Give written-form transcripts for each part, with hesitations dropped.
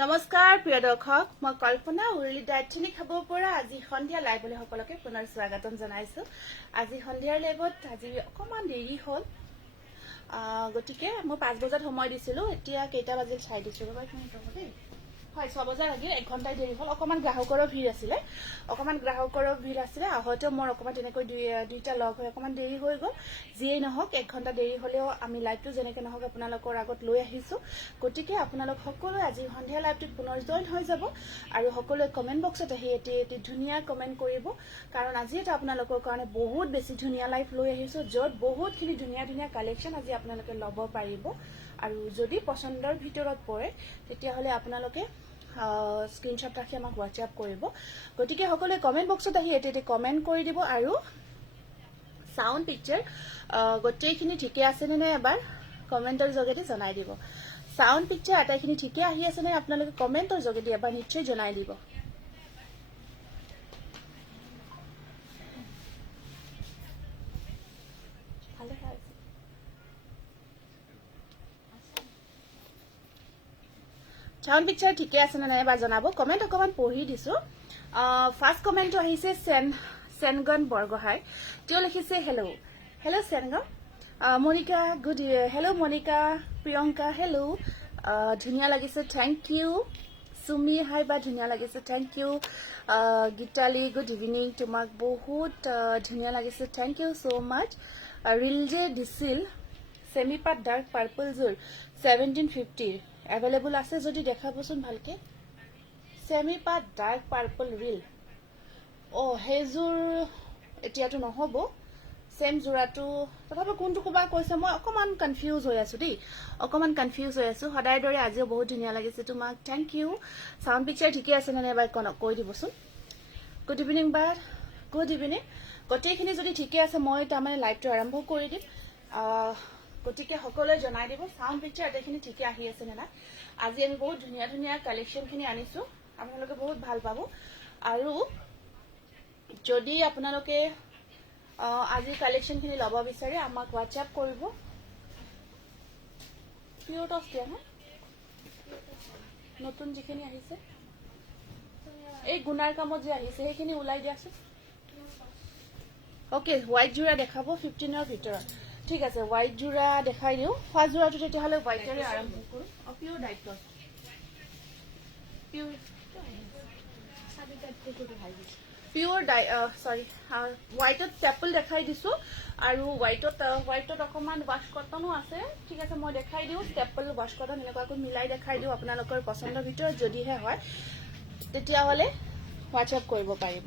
নমস্কাৰ প্ৰিয় দৰ্শক মই কল্পনা উৰুলি ডাইটনি খাব পৰা আজি সন্ধিয়া লাইভলৈ সকলোকে পুনৰ স্বাগতম জনাইছো আজি সন্ধিয়াৰ লাইভত আজি অকমান দেৰি হ'ল গতিকে মই 5 বজাত সময় দিছিলো এতিয়া কেইটা বাজিল চাই দিছো ৰবা দেই হয় 6 বজাৰ আগে 1 ঘণ্টা দেৰি হ'ল অকমান গ্ৰাহকৰ ভিৰ আছিলে হয়তো মোৰ অকমান তেনেকৈ দুইটা লগ হৈ অকমান দেৰি হৈ গ'ল যিয়ে নহওক 1 ঘণ্টা দেৰি হ'লেও আমি লাইভটো যেনেকৈ নহওক আপোনালোকৰ আগত লৈ আহিছো গতিকে আপোনালোক সকলো আজি সন্ধিয়া লাইভটোত পুনৰ জয়েন হৈ যাব আৰু সকলোৱে কমেন্ট বক্সত আহি এটি ধুনীয়া কমেন্ট কৰিব কাৰণ আজি এটা আপোনালোকৰ কাৰণে বহুত বেছি ধুনীয়া লাইভ লৈ আহিছো য'ত বহুতখিনি ধুনীয়া ধুনীয়া কালেকশ্যন আজি আপোনালোকে ল'ব পাৰিব আৰু যদি পছন্দৰ ভিতৰত পৰে তেতিয়াহ'লে আপোনালোকে স্ক্ৰিনশ্বট ৰাখি আমাক হোৱাটছআপ কৰিব গতিকে সকলোৱে কমেন্ট বক্সত আহি এটি কমেন্ট কৰি দিব আৰু সাউন্ড পিকচাৰ গোটেইখিনি ঠিকে আছে নে এবাৰ কমেন্টৰ যোগেদি জনাই দিব সাউন্ড পিকচাৰ আটাইখিনি ঠিকে আহি আছে নে আপোনালোকে কমেন্টৰ যোগেদি এবাৰ নিশ্চয় জনাই দিব সাউন্ড পিকচাৰ ঠিকে আছে নে এবাৰ জনাব কমেন্ট অকমান পঢ়ি দিছো ফাৰ্স্ট কমেন্টটো আহিছে সেনগন বৰগোহাঁই তেওঁ লিখিছে hello Sengan Monika good hello Monika Priyanka hello ধুনীয়া লাগিছে থ্যাংক ইউ সুমি হাই বা ধুনীয়া লাগিছে thank you Gitali good evening তোমাক বহুত ধুনীয়া লাগিছে থ্যাংক ইউ সো মাচ ৰিলজে দিছিল সেমিপাত ডাৰ্ক পাৰ্পল জোৰ 1750 এভেলেবল আছে যদি দেখাবচোন ভালকে সেমিপাত ডাৰ্ক পাৰ্পল ৰিল হেজুৰ এতিয়াটো নহব সেম জোৰাটো তথাপি কোনটো কোবা কৈছে মই অকমান কনফিউজ হৈ আছো দেই সদায় দৰে আজিও বহুত ধুনীয়া লাগিছে তোমাক থ্যাংক ইউ সাউন্ড পিকচাৰ ঠিকে আছে নে এবাৰ কৈ দিবচোন গুড ইভিনিং বাৰ গুড ইভিনিং গোটেইখিনি যদি ঠিকে আছে মই তাৰমানে লাইভটো আৰম্ভ কৰি দিম গতিকে সকলোৱে জনাই দিব সাউন্ড পিকচাৰ এটাখিনি ঠিকে আহি আছে নে না আজি আমি বহুত ধুনীয়া ধুনীয়া কালেকশ্যনখিনি আনিছো আপোনালোকে বহুত ভাল পাব আৰু যদি আপোনালোকে আজি কালেকশ্যনখিনি ল'ব বিচাৰে আমাক হোৱাটছআপ কৰিব পিয়ৰ টছ দিয়া না নতুন যিখিনি আহিছে এই গুণাৰ কামত যে আহিছে সেইখিনি ওলাই দিয়াচোন ওকে হোৱাইট জোৰা দেখাব 15ৰ ভিতৰত ঠিক আছে হোৱাইট জোৰা দেখাই দিও ফাৰ্ষ্ট জোৰাটো তেতিয়াহ'লে হোৱাইটৰে আৰম্ভ কৰোঁ পিয়ৰ ডাইট পিয়ৰ হোৱাইটত পেপল দেখাই দিছো আৰু হোৱাইটত অকমান ৱাশ কটনো আছে ঠিক আছে মই দেখাই দিওঁ পেপল ৱাশ কটন এনেকুৱাকৈ মিলাই দেখাই দিওঁ আপোনালোকৰ পছন্দৰ ভিতৰত যদিহে হয় তেতিয়াহ'লে হোৱাটছআপ কৰিব পাৰিব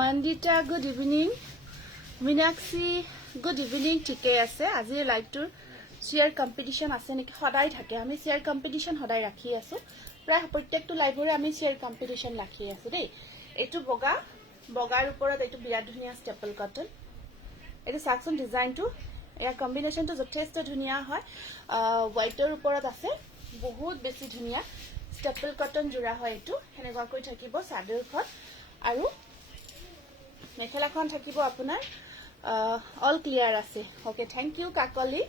Mandita good evening Meenakshi good evening ঠিকে আছে আজিৰ লাইভটোৰ শ্বেয়াৰ কম্পিটিশ্যন আছে নেকি সদায় থাকে আমি শ্বেয়াৰ কম্পিটিশ্যন সদায় ৰাখি আছো প্ৰায় প্ৰত্যেকটো লাইভৰে আমি শ্বেয়াৰ কম্পিটিশ্যন ৰাখি আছো দেই এইটো বগাৰ ওপৰত এইটো বিৰাট ধুনীয়া ষ্টেপল কটন এইটো চাকচোন ডিজাইনটো ইয়াৰ কম্বিনেশ্যনটো যথেষ্ট ধুনীয়া হয় হোৱাইটৰ ওপৰত আছে বহুত বেছি ধুনীয়া ষ্টেপল কটন জোৰা হয় এইটো এনেকুৱাকৈ থাকিব চাদৰখন আৰু মেখেলাখন থাকিব আপোনাৰ অল ক্লিয়াৰ আছে okay thank you Kakoli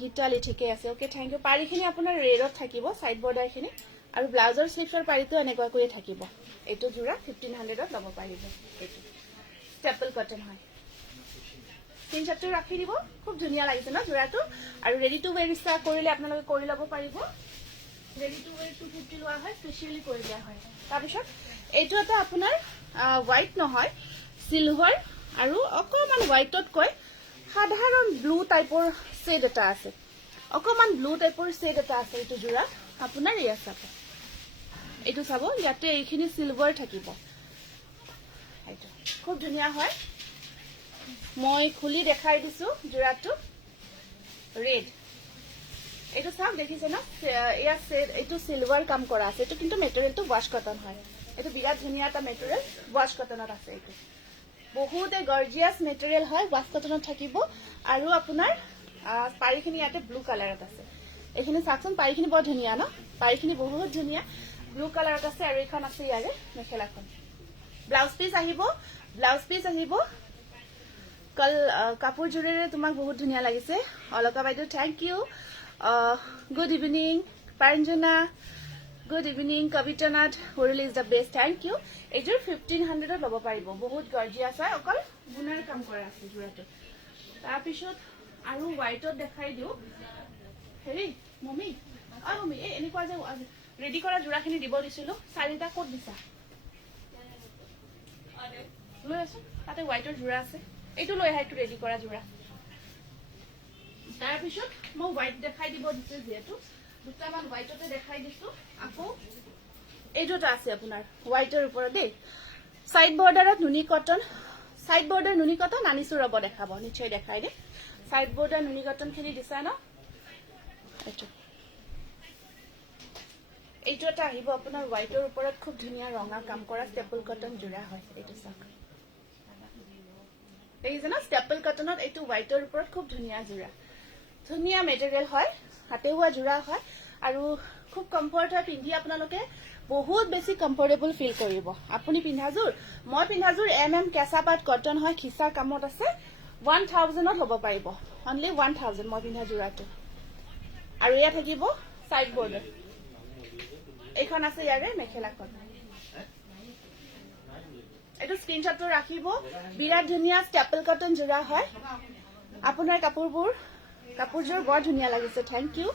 Gitali ঠিকে আছে ওকে থ্যাংক ইউ পাৰিখিনি আপোনাৰ ৰেডত থাকিব সাইড বৰ্ডাৰখিনি আৰু ব্লাউজৰ স্লিভছৰ পাৰিটো এনেকুৱাকৈ থাকিব এইটো জোৰা 1500ত ল'ব পাৰিব এইটো ষ্টেপল কটন হয় স্ক্ৰিনশ্বটটো ৰাখি দিব খুব ধুনীয়া লাগিছে ন জোৰাটো আৰু ৰেডি টু ৱেৰ ইচ্ছা কৰিলে আপোনালোকে কৰি ল'ব পাৰিব ৰেডি টু ৱেৰ 250 লোৱা হয় স্পেচিয়েলি কৰি দিয়া হয় তাৰপিছত এইটো এটা আপোনাৰ হোৱাইট নহয় সিলভাৰ আৰু অকমান হোৱাইটতকৈ সাধাৰণ ব্লু টাইপৰ শেড এটা আছে অকমান ব্লু টাইপৰ শেড এটা আছে এইটো জোৰা আপোনাৰ ইয়া চাব এইটো চাব ইয়াতে এইখিনি সিলভাৰ থাকিব এইটো খুব ধুনীয়া হয় মই খুলি দেখাই দিছো জোৰাটো ৰেড এইটো চাওক দেখিছে না ইয়া শেড এইটো সিলভাৰ কাম কৰা আছে এইটো কিন্তু মেটেৰিয়েলটো ৱাশ কটন হয় এইটো বিৰাট ধুনীয়া এটা মেটেৰিয়েল ৱাশ কটনত আছে এইটো বহুতে গৰ্জিয়াস মেটেৰিয়েল হয় ৱাশ কটনত থাকিব আৰু আপোনাৰ পাৰিখিনি ইয়াতে ব্লু কালাৰত আছে এইখিনি চাকচোন পাৰিখিনি বৰ ধুনীয়া ন পাৰিখিনি বহুত ধুনীয়া ব্লু কালাৰত আছে আৰু এইখন আছে ইয়াৰে মেখেলাখন ব্লাউজ পিস আহিব কাপোৰ জোৰেৰে তোমাক বহুত ধুনীয়া লাগিছে অলকা বাইদেউ thank you good evening Panjana good evening Kabitanath Huruli is the best thank you এইযোৰ 1500 ল'ব পাৰিব বহুত গৰ্জিয়াছ হয় অকল গুণাৰ কাম কৰা আছে যোৰাটো তাৰপিছত আৰু হোৱাইটত দেখাই দিওঁ হেৰি মমি মমি এই এনেকুৱা যে ৰেডি কৰা যোৰাখিনি দিব দিছিলোঁ 4টা ক'ত দিছা লৈ আছো তাতে হোৱাইটৰ যোৰা আছে এইটো লৈ আহা এইটো ৰেডি কৰা যোৰা তাৰপিছত মই হোৱাইট দেখাই দিব দিছোঁ যিহেতু দুটামান হোৱাইটতে দেখাই দিছোঁ আকৌ এইযোৰটা আছে আপোনাৰ হোৱাইটৰ ওপৰত দেই সাইড বৰ্ডাৰত নুনি কটন সাইড বৰ্ডাৰ নুনি কটন আনিছোঁ ৰ'ব দেখাব নিশ্চয় দেখাই দে সাইড বৰ্ডাৰ নুনি কটনখিনি দিছা ন এইটো এটা আহিব আপোনাৰ হোৱাইটৰ ওপৰত খুব ধুনীয়া ৰঙা কাম কৰা ষ্টেপল কটন যোৰা হয় এইটো চাওক দেখিছে ন ষ্টেপল কটনত এইটো হোৱাইটৰ ওপৰত খুব ধুনীয়া যোৰা ধুনীয়া মেটেৰিয়েল হয় হাতে হোৱা যোৰা হয় আৰু খুব কমফৰ্ট হয় পিন্ধি আপোনালোকে বহুত বেছি কমফৰ্টেবল ফিল কৰিব আপুনি পিন্ধাযোৰ মই পিন্ধাযোৰ কেঁচা পাট কটন হয় খিচা কামত আছে 1000ত ল'ব পাৰিব অনলি 1000 মই পিন্ধা যোৰাটো আৰু এয়া থাকিব সাইড বৰ্ডাৰ এইখন আছে ইয়াৰে মেখেলাখন এইটো স্ক্ৰীনশ্বটটো ৰাখিব বিৰাট ধুনীয়া ষ্টেপল কটন যোৰা হয় আপোনাৰ কাপোৰযোৰ বৰ ধুনীয়া লাগিছে থেংক ইউ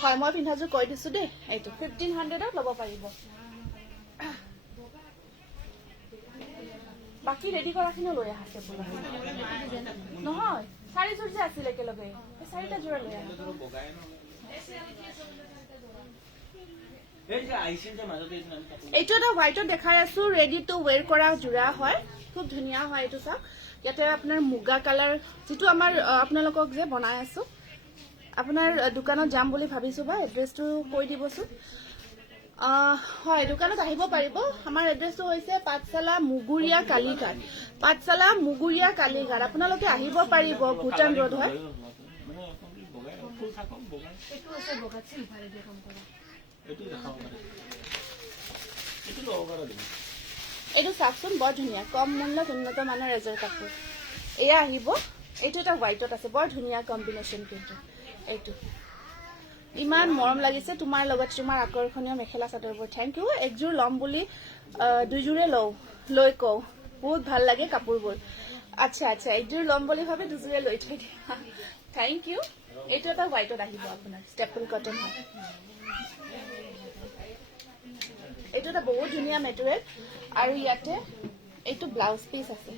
হয় মই পিন্ধাযোৰ কৈ দিছোঁ দেই এইটো 1500ত ল'ব পাৰিব বাকী ৰেডি কৰাখিনিও লৈ আহা নহয় 4যোৰ যে আছিল একেলগে 4টা যোৰা লৈ আহা এইটো এটা হোৱাইটত দেখাই আছো ৰেডি টু ৱেৰ কৰা যোৰা হয় খুব ধুনীয়া হয় এইটো চাওক ইয়াতে আপোনাৰ মুগা কালাৰ যিটো আমাৰ আপোনালোকক যে বনাই আছো আপোনাৰ দোকানত যাম বুলি ভাবিছো বা এড্ৰেছটো কৈ দিবচোন হয় দোকানত আহিব পাৰিব আমাৰ এড্ৰেছটো হৈছে পাঠশালা মুগুৰিয়া কালীঘাট আপোনালোকে আহিব পাৰিব ভূটান ৰোড হয় এইটো চাওকচোন বৰ ধুনীয়া কম মূল্যত উন্নত মানৰ এজৰ কাপোৰ এয়া আহিব এইটো এটা হোৱাইটত আছে বৰ ধুনীয়া কম্বিনেশ্যন কিন্তু এইটো ইমান মৰম লাগিছে তোমাৰ লগত তোমাৰ আকৰ্ষণীয় মেখেলা চাদৰবোৰ থেংক ইউ একযোৰ ল'ম বুলি দুযোৰে লৈ কওঁ বহুত ভাল লাগে কাপোৰবোৰ আচ্ছা একযোৰ ল'ম বুলি ভাবি দুযোৰে লৈ থৈ দিয়া থেংক ইউ এইটো এটা হোৱাইটত আহিব আপোনাৰ ষ্টেপল কটন হয় এইটো এটা বহুত ধুনীয়া মেটেৰিয়েল আৰু ইয়াতে এইটো ব্লাউজ পিচ আছে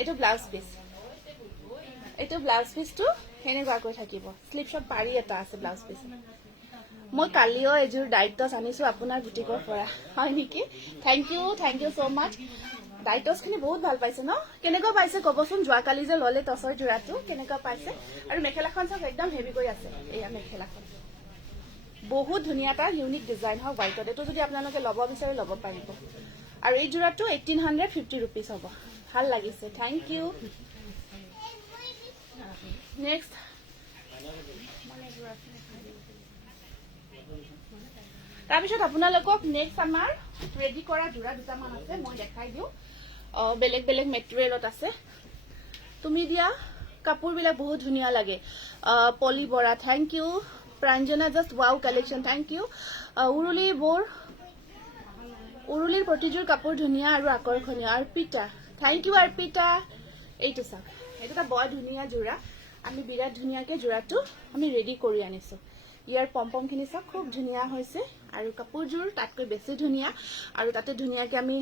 এইটো ব্লাউজ পিচটো সেনেকুৱাকৈ থাকিব শ্লিপছত পাৰি এটা আছে ব্লাউজ পিচ মই কালিও এযোৰ ডাইটছ আনিছোঁ আপোনাৰ বুটিকৰ পৰা হয় নেকি থেংক ইউ ছ' মাছ ডাইটছখিনি বহুত ভাল পাইছে ন কেনেকুৱা পাইছে ক'বচোন যোৱাকালি যে ল'লে টছৰ যোৰাটো কেনেকুৱা পাইছে আৰু মেখেলাখন চাওক একদম হেভিকৈ আছে এয়া মেখেলাখন বহুত ধুনীয়া এটা ইউনিক ডিজাইন হয় হোৱাইটত এইটো যদি আপোনালোকে ল'ব বিচাৰে ল'ব পাৰিব আৰু এই যোৰাটো 1850 ৰুপিজ হ'ব ভাল লাগিছে থেংক ইউ নেক্সট তাৰপিছত আপোনালোকক নেক্সট আমাৰ ৰেডি কৰা যোৰা দুটামান আছে মই দেখাই দিওঁ বেলেগ মেটেৰিয়েলত আছে তুমি দিয়া কাপোৰবিলাক বহুত ধুনীয়া লাগে Poli Bora thank you Pranjana just wow collection thank you উৰুলিৰ প্ৰতিযোৰ কাপোৰ ধুনীয়া আৰু আকৰ্ষণীয় অৰ্পিতা থেংক ইউ অৰ্পিতা এইটো চাওক এইটো এটা বৰ ধুনীয়া যোৰা আমি বিৰাট ধুনীয়াকৈ যোৰাটো আমি ৰেডি কৰি আনিছোঁ ইয়াৰ পম্পমখিনি চাওক খুব ধুনীয়া হৈছে আৰু কাপোৰযোৰ তাতকৈ বেছি ধুনীয়া আৰু তাতে ধুনীয়াকৈ আমি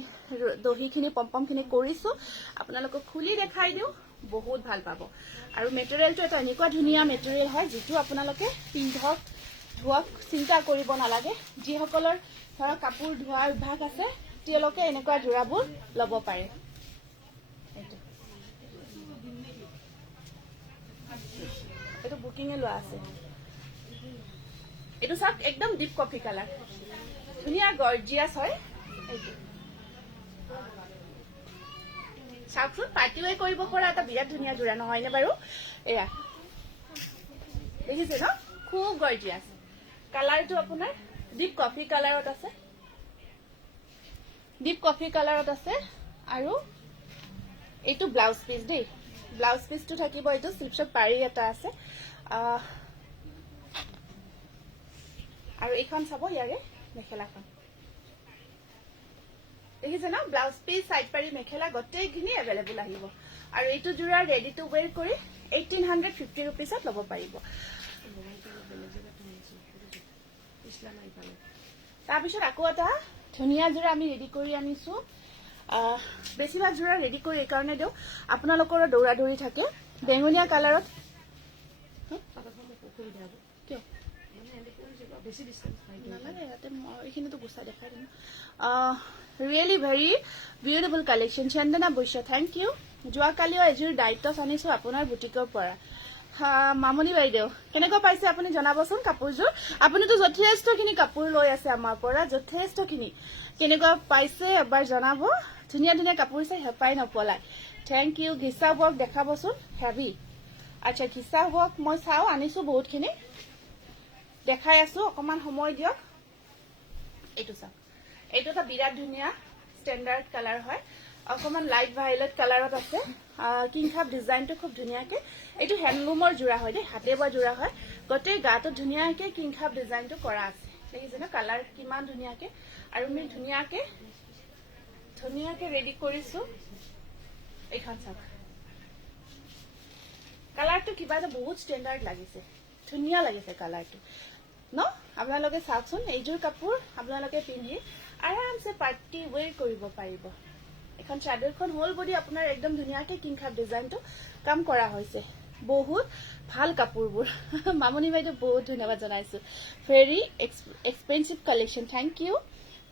দহিখিনি পম্পমখিনি কৰিছোঁ আপোনালোকক খুলি দেখাই দিওঁ বহুত ভাল পাব আৰু মেটেৰিয়েলটো এটা এনেকুৱা ধুনীয়া মেটেৰিয়েল হয় যিটো আপোনালোকে পিন্ধক ধোৱাক চিন্তা কৰিব নালাগে যিসকলৰ ধৰক কাপোৰ ধোৱাৰ অভ্যাস আছে তেওঁলোকে এনেকুৱা যোৰাবোৰ ল'ব পাৰে এইটো বুকিঙে লোৱা আছে এইটো চাওক একদম ডিপ কফি কালাৰ ধুনীয়া গৰ্জিয়াছ হয় এইটো চাওকচোন পাৰ্টিৱে কৰিব পৰা এটা বিৰাট ধুনীয়া যোৰা নহয়নে বাৰু এয়া দেখিছে ন খুব গৰ্জিয়াছ কালাৰটো আপোনাৰ ডিপ কফি কালাৰত আছে আৰু এইটো ব্লাউজ পিচ দেই ব্লাউজ পিচটো থাকিব এইটো শ্লিপছত পাৰি এটা আছে আৰু এইখন চাব ইয়াৰে মেখেলাখন দেখিছে ন ব্লাউজ পিস সাইড পাৰি মেখেলা গোটেইখিনি এভেইলেবল আহিব আৰু এইটো জোৰা ৰেডি টু ওয়্যাৰ কৰি 1850 रुपीसত ল'ব পাৰিব তাৰপিছত আকৌ এটা ধুনিয়া জোৰা আমি ৰেডি কৰি আনিছো বেছিভাগ জোৰা ৰেডি কৰি এই কাৰণে দিও আপোনালোকৰ দৌৰা দৌৰি থাকে বেঙুনিয়া কালাৰত কিয় বেছি ডিসটেন্স নালাগে ইয়াতে এইখিনিতো গুছা দেখাই দিম really very beautiful collection Chandana Baishya thank you যোৱা কালিও এজোৰ দায়িত্ব আনিছো আপোনাৰ বুটিকৰ পৰা মামনি বাইদেউ কেনেকৈ পাইছে আপুনি জনাবচোন কাপোৰযোৰ আপুনিতো যথেষ্টখিনি কাপোৰ লৈ আছে আমাৰ পৰা যথেষ্টখিনি কেনেকৈ পাইছে এবাৰ জনাব ধুনীয়া ধুনীয়া কাপোৰ চাই হেপাই নপলাই থেংক ইউ ঘিচা ৱৰ্ক দেখাবচোন হেভি আচ্ছা ঘিচা ৱৰ্ক মই চাও আনিছো বহুতখিনি দেখাই আছো অকমান সময় দিয়ক এইটো চাওক এইটো এটা বিৰাট ধুনীয়া ষ্টেণ্ডাৰ্ড কালাৰ হয় অকমান লাইট ভায়োলেট কালাৰত আছে কিংখাপ ডিজাইনটো খুব ধুনীয়াকে এইটো হ্যান্ডলুমৰ জোৰা হয় দেই হাতে বোৱা জোৰা হয় গোটেই গাটো ধুনীয়াকে কিংখাপ ডিজাইনটো কৰা আছে দেখিছে ন কালাৰ কিমান ধুনীয়াকে আৰু আমি ধুনীয়াকে ৰেডি কৰিছো এইখন চাওক কালাৰটো কিবা এটা বহুত ষ্টেণ্ডাৰ্ড লাগিছে ধুনীয়া লাগিছে কালাৰটো ন আপোনালোকে চাওকচোন এইযোৰ কাপোৰ আপোনালোকে পিন্ধি আৰামছে পাৰ্টি ওয়্যাৰ কৰিব পাৰিব এখন চাদৰখন হোল বডি আপোনাৰ একদম ধুনীয়াকে কিংখাপ ডিজাইনটো কাম কৰা হৈছে বহুত ভাল কাপোৰবোৰ মামনি বাইদেউ বহুত ধন্যবাদ জনাইছো very expensive collection thank you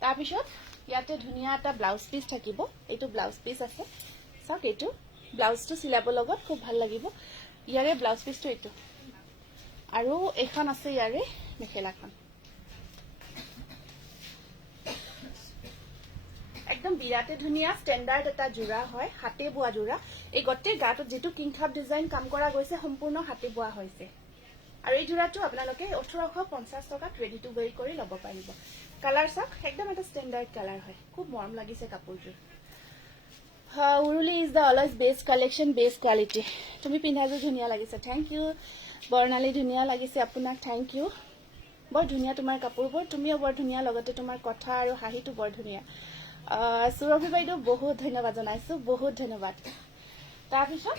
তাৰপিছত ইয়াতে ধুনীয়া এটা ব্লাউজ পিস থাকিব এইটো ব্লাউজ পিস আছে চাওক এইটো ব্লাউজটো চিলাব লগত খুব ভাল লাগিব ইয়াৰে ব্লাউজ পিসটো এইটো আৰু এখন আছে ইয়াৰে মেখেলাখন একদম বিৰাটে ধুনীয়া ষ্টেণ্ডাৰ্ড এটা জোৰা হয় হাতে বোৱা জোৰা এই গোটেই গাটোত যেটো কিংখাপ ডিজাইন কাম কৰা গৈছে সম্পূৰ্ণ হাতে বোৱা হৈছে আৰু এই জোৰাটো আপোনালোকে 1850 টকাত ৰেডি টু ওয়্যাৰ কৰি ল'ব পাৰিব কালাৰ চাওক একদম এটা ষ্টেণ্ডাৰ্ড কালাৰ হয় খুব মৰম লাগিছে কাপোৰযোৰ উৰুলি is the always best collection best quality তুমি পিন্ধাযোৰ ধুনীয়া লাগিছে থ্যাংক ইউ বৰ্ণালী ধুনীয়া লাগিছে আপোনাক থ্যাংক ইউ বৰ ধুনীয়া তোমাৰ কাপোৰবোৰ তুমিও বৰ ধুনীয়া লগতে তোমাৰ কথা আৰু হাঁহিটো বৰ ধুনীয়া সুৰভি বাইদেউ বহুত ধন্যবাদ জনাইছো বহুত ধন্যবাদ তাৰপিছত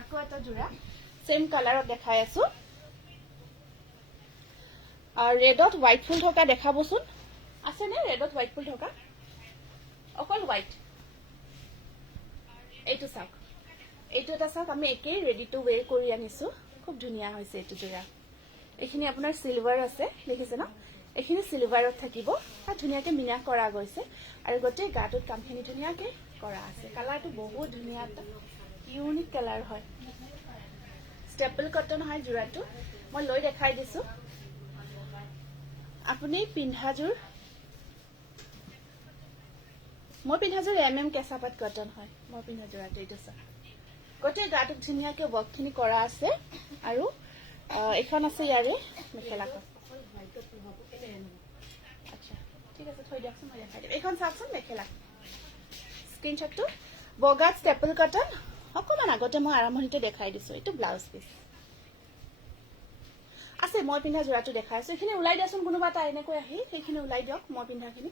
আকৌ এটা জোৰা সেম কালাৰত দেখাই আছো ৰেডত হোৱাইট ফুল থকা দেখাবচোন আছে নে ৰেডত হোৱাইট ফুল থকা অকল হোৱাইট এইটো চাওক এইটো এটা চাওক আমি একেই ৰেডি টু ওয়্যাৰ কৰি আনিছো খুব ধুনীয়া হৈছে এইটো জোৰা এইখিনি আপোনাৰ সিলভাৰ আছে দেখিছে ন এইখিনি সিলভাৰত থাকিব আৰু ধুনীয়াকে মিনা কৰা গৈছে আৰু গোটেই গাটোত কামখিনি ধুনীয়াকে কৰা আছে কালাৰটো বহুত ধুনীয়া এটা ইউনিক কালাৰ হয় ষ্টেপল কটন হয় জোৰাটো মই লৈ দেখাই দিছো আপুনি পিন্ধাযোৰ মই পিন্ধাযোৰ কেঁচাপাত কটন হয় মই পিন্ধা জোৰাটো এইটো চাওক গোটেই গাটোত ধুনীয়াকে ৱৰ্কখিনি কৰা আছে আৰু এখন আছে ইয়াৰে মেখেলাখন আচ্ছা ঠিক আছে থৈ দিয়কচোন মই দেখাই দিম এইখন চাওকচোন মেখেলা স্ক্ৰীনশ্বটটো বগাত ষ্টেপল কটন অকণমান আগতে মই আৰম্ভণিতে দেখাই দিছো এইটো ব্লাউজ পিস আছে মই পিন্ধা জোৰাটো দেখাই আছো এইখিনি ওলাই দিয়াচোন কোনোবা এটা এনেকৈ আহি সেইখিনি ওলাই দিয়ক মই পিন্ধাখিনি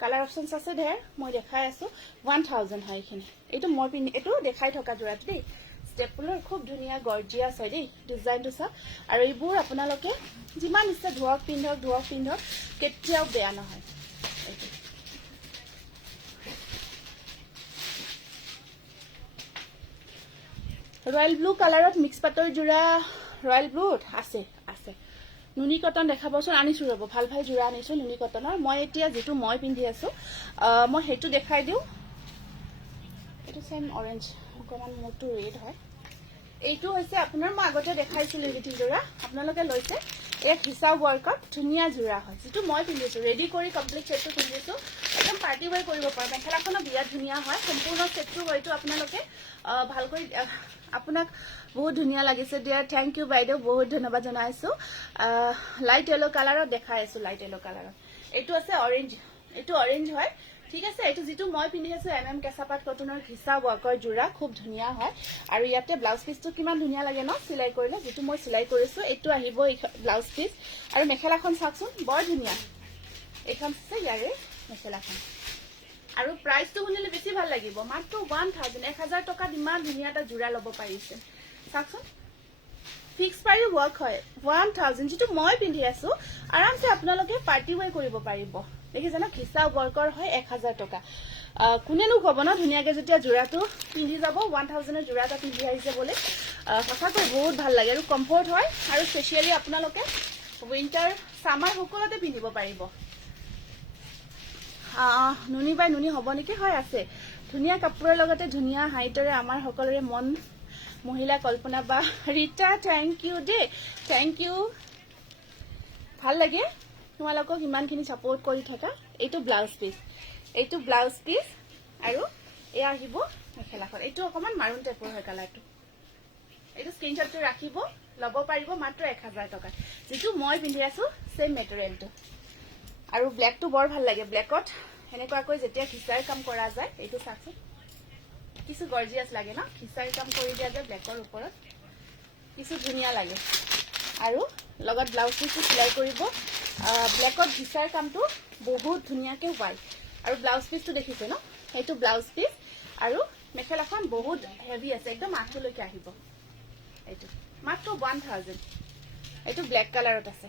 কালাৰ অপশনছ আছে ধেৰ মই দেখাই আছো 1000 হয় এইখিনি এইটো মই পিন্ধি এইটো দেখাই থকা জোৰাটো দেই ষ্টেপলৰ খুব ধুনীয়া গৰ্জিয়াছ হয় দেই ডিজাইনটো চাওক আৰু এইবোৰ আপোনালোকে যিমান ইচ্ছা ধুৱক পিন্ধক কেতিয়াও বেয়া নহয় ৰয়েল ব্লু কালাৰত মিক্স পাটৰ জোৰা ৰয়েল ব্লুত আছে নুনি কটন দেখাবচোন আনিছো ৰব ভাল জোৰা আনিছো নুনি কটনৰ মই এতিয়া যেটো মই পিন্ধি আছো মই হেতু দেখাই দিও এটো সেম অৰেঞ্জ অকমান মোটো ৰেড হয় এইটো হৈছে আপোনাৰ মই আগতে দেখাইছিলো যেটি জোৰা আপোনালোকে লৈছে এক হিসাব ওয়াৰ্কত ধুনিয়া জোৰা হয় যেটো মই পিন্ধিছো ৰেডি কৰি কমপ্লিট সেটটো পিন্ধিছো একদম পাৰ্টি ওয়্যাৰ কৰিব পাৰা মেখেলাখনো বিৰাট ধুনিয়া হয় সম্পূৰ্ণ সেটটো হয়তো আপোনালোকে ভালকৈ আপোনাক বহুত ধুনিয়া লাগিছে ডিয়াৰ থ্যাংক ইউ বাইদেউ বহুত ধন্যবাদ জনাইছো লাইট ইয়েলো কালাৰত দেখাই আছো লাইট ইয়েলো কালাৰত এইটো আছে অৰেঞ্জ এইটো অৰেঞ্জ হয় ঠিক আছে এইটো যেটো মই পিন্ধি আছো এমএম কেঁচাপাত কটনৰ ঘিচা ৱৰ্কৰ জোৰা খুব ধুনীয়া হয় আৰু ইয়াতে ব্লাউজ পিসটো কিমান ধুনীয়া লাগে ন সিলাই কৰিলে যেটো মই সিলাই কৰিছো এইটো আহিব ব্লাউজ পিস আৰু মেখেলাখন চাওকচোন বৰ ধুনীয়া এইখন আছে ইয়াৰে মেখেলাখন আৰু প্ৰাইসটো শুনিলে বেছি ভাল লাগিব মাত্ৰ 1000 টকা ইমান ধুনীয়া এটা জোৰা ল'ব পাৰিছে চাওকচোন ফিক্স পাৰি ৱৰ্ক হয় 1000 যেটো মই পিন্ধি আছো আৰামছে আপোনালোকে পাৰ্টি ৱেৰ কৰিব পাৰিব দেখি জানো ঘিচা ৱৰ্কৰ হয় 1000 টকা কোনেনো কব না ধুনীয়াকে যেতিয়া জোৰাটো পিন্ধি যাব 1000 এৰ জোৰাটা পিন্ধি আহিছে বলে সঁচাকৈ বহুত ভাল লাগে আৰু কমফৰ্ট হয় আৰু স্পেশালি আপোনালোকে উইন্টাৰ সামাৰ সকলোতে পিন্ধিব পাৰিব নুনি বাই নুনি হ'ব নেকি হয় আছে ধুনীয়া কাপোৰৰ লগতে ধুনীয়া হাইটৰে আমাৰ সকলোৰে মন মহিলা কল্পনা বা ৰীতা থ্যাংক ইউ দে থ্যাংক ইউ ভাল লাগে তোমালোকক ইমানখিনি সাপোৰ্ট কৰি থাকা এইটো ব্লাউজ পিস আৰু এ আহিব মেখেলাখন এইটো অকমান মাৰুন টাইপৰ হয় কালাৰটো এইটো স্ক্ৰিনশ্বটটো ৰাখিব লব পাৰিব মাত্ৰ 1000 টকা যেটো মই পিন্ধি আছো সেম মেটেৰিয়েলটো আৰু ব্ল্যাকটো বৰ ভাল লাগে ব্ল্যাকত এনেকুৱাকৈ যেতিয়া ঘিচাৰ কাম কৰা যায় এইটো চাকচোন কিছু গৰ্জিয়াস লাগে না ঘিচাৰ কাম কৰি দিয়া যায় ব্ল্যাকৰ ওপৰত কিছু ধুনীয়া লাগে আৰু লগত ব্লাউজ পিসটো সিলাই কৰিব ব্ল্যাকত ঘিচাৰ কামটো বহুত ধুনীয়াকে হয় আৰু ব্লাউজ পিসটো দেখিছে ন এইটো ব্লাউজ পিস আৰু মেখেলাখন বহুত হেভি আছে একদম আঁঠুলৈকে আহিব এইটো মাত্ৰ 1000 এইটো ব্ল্যাক কালাৰত আছে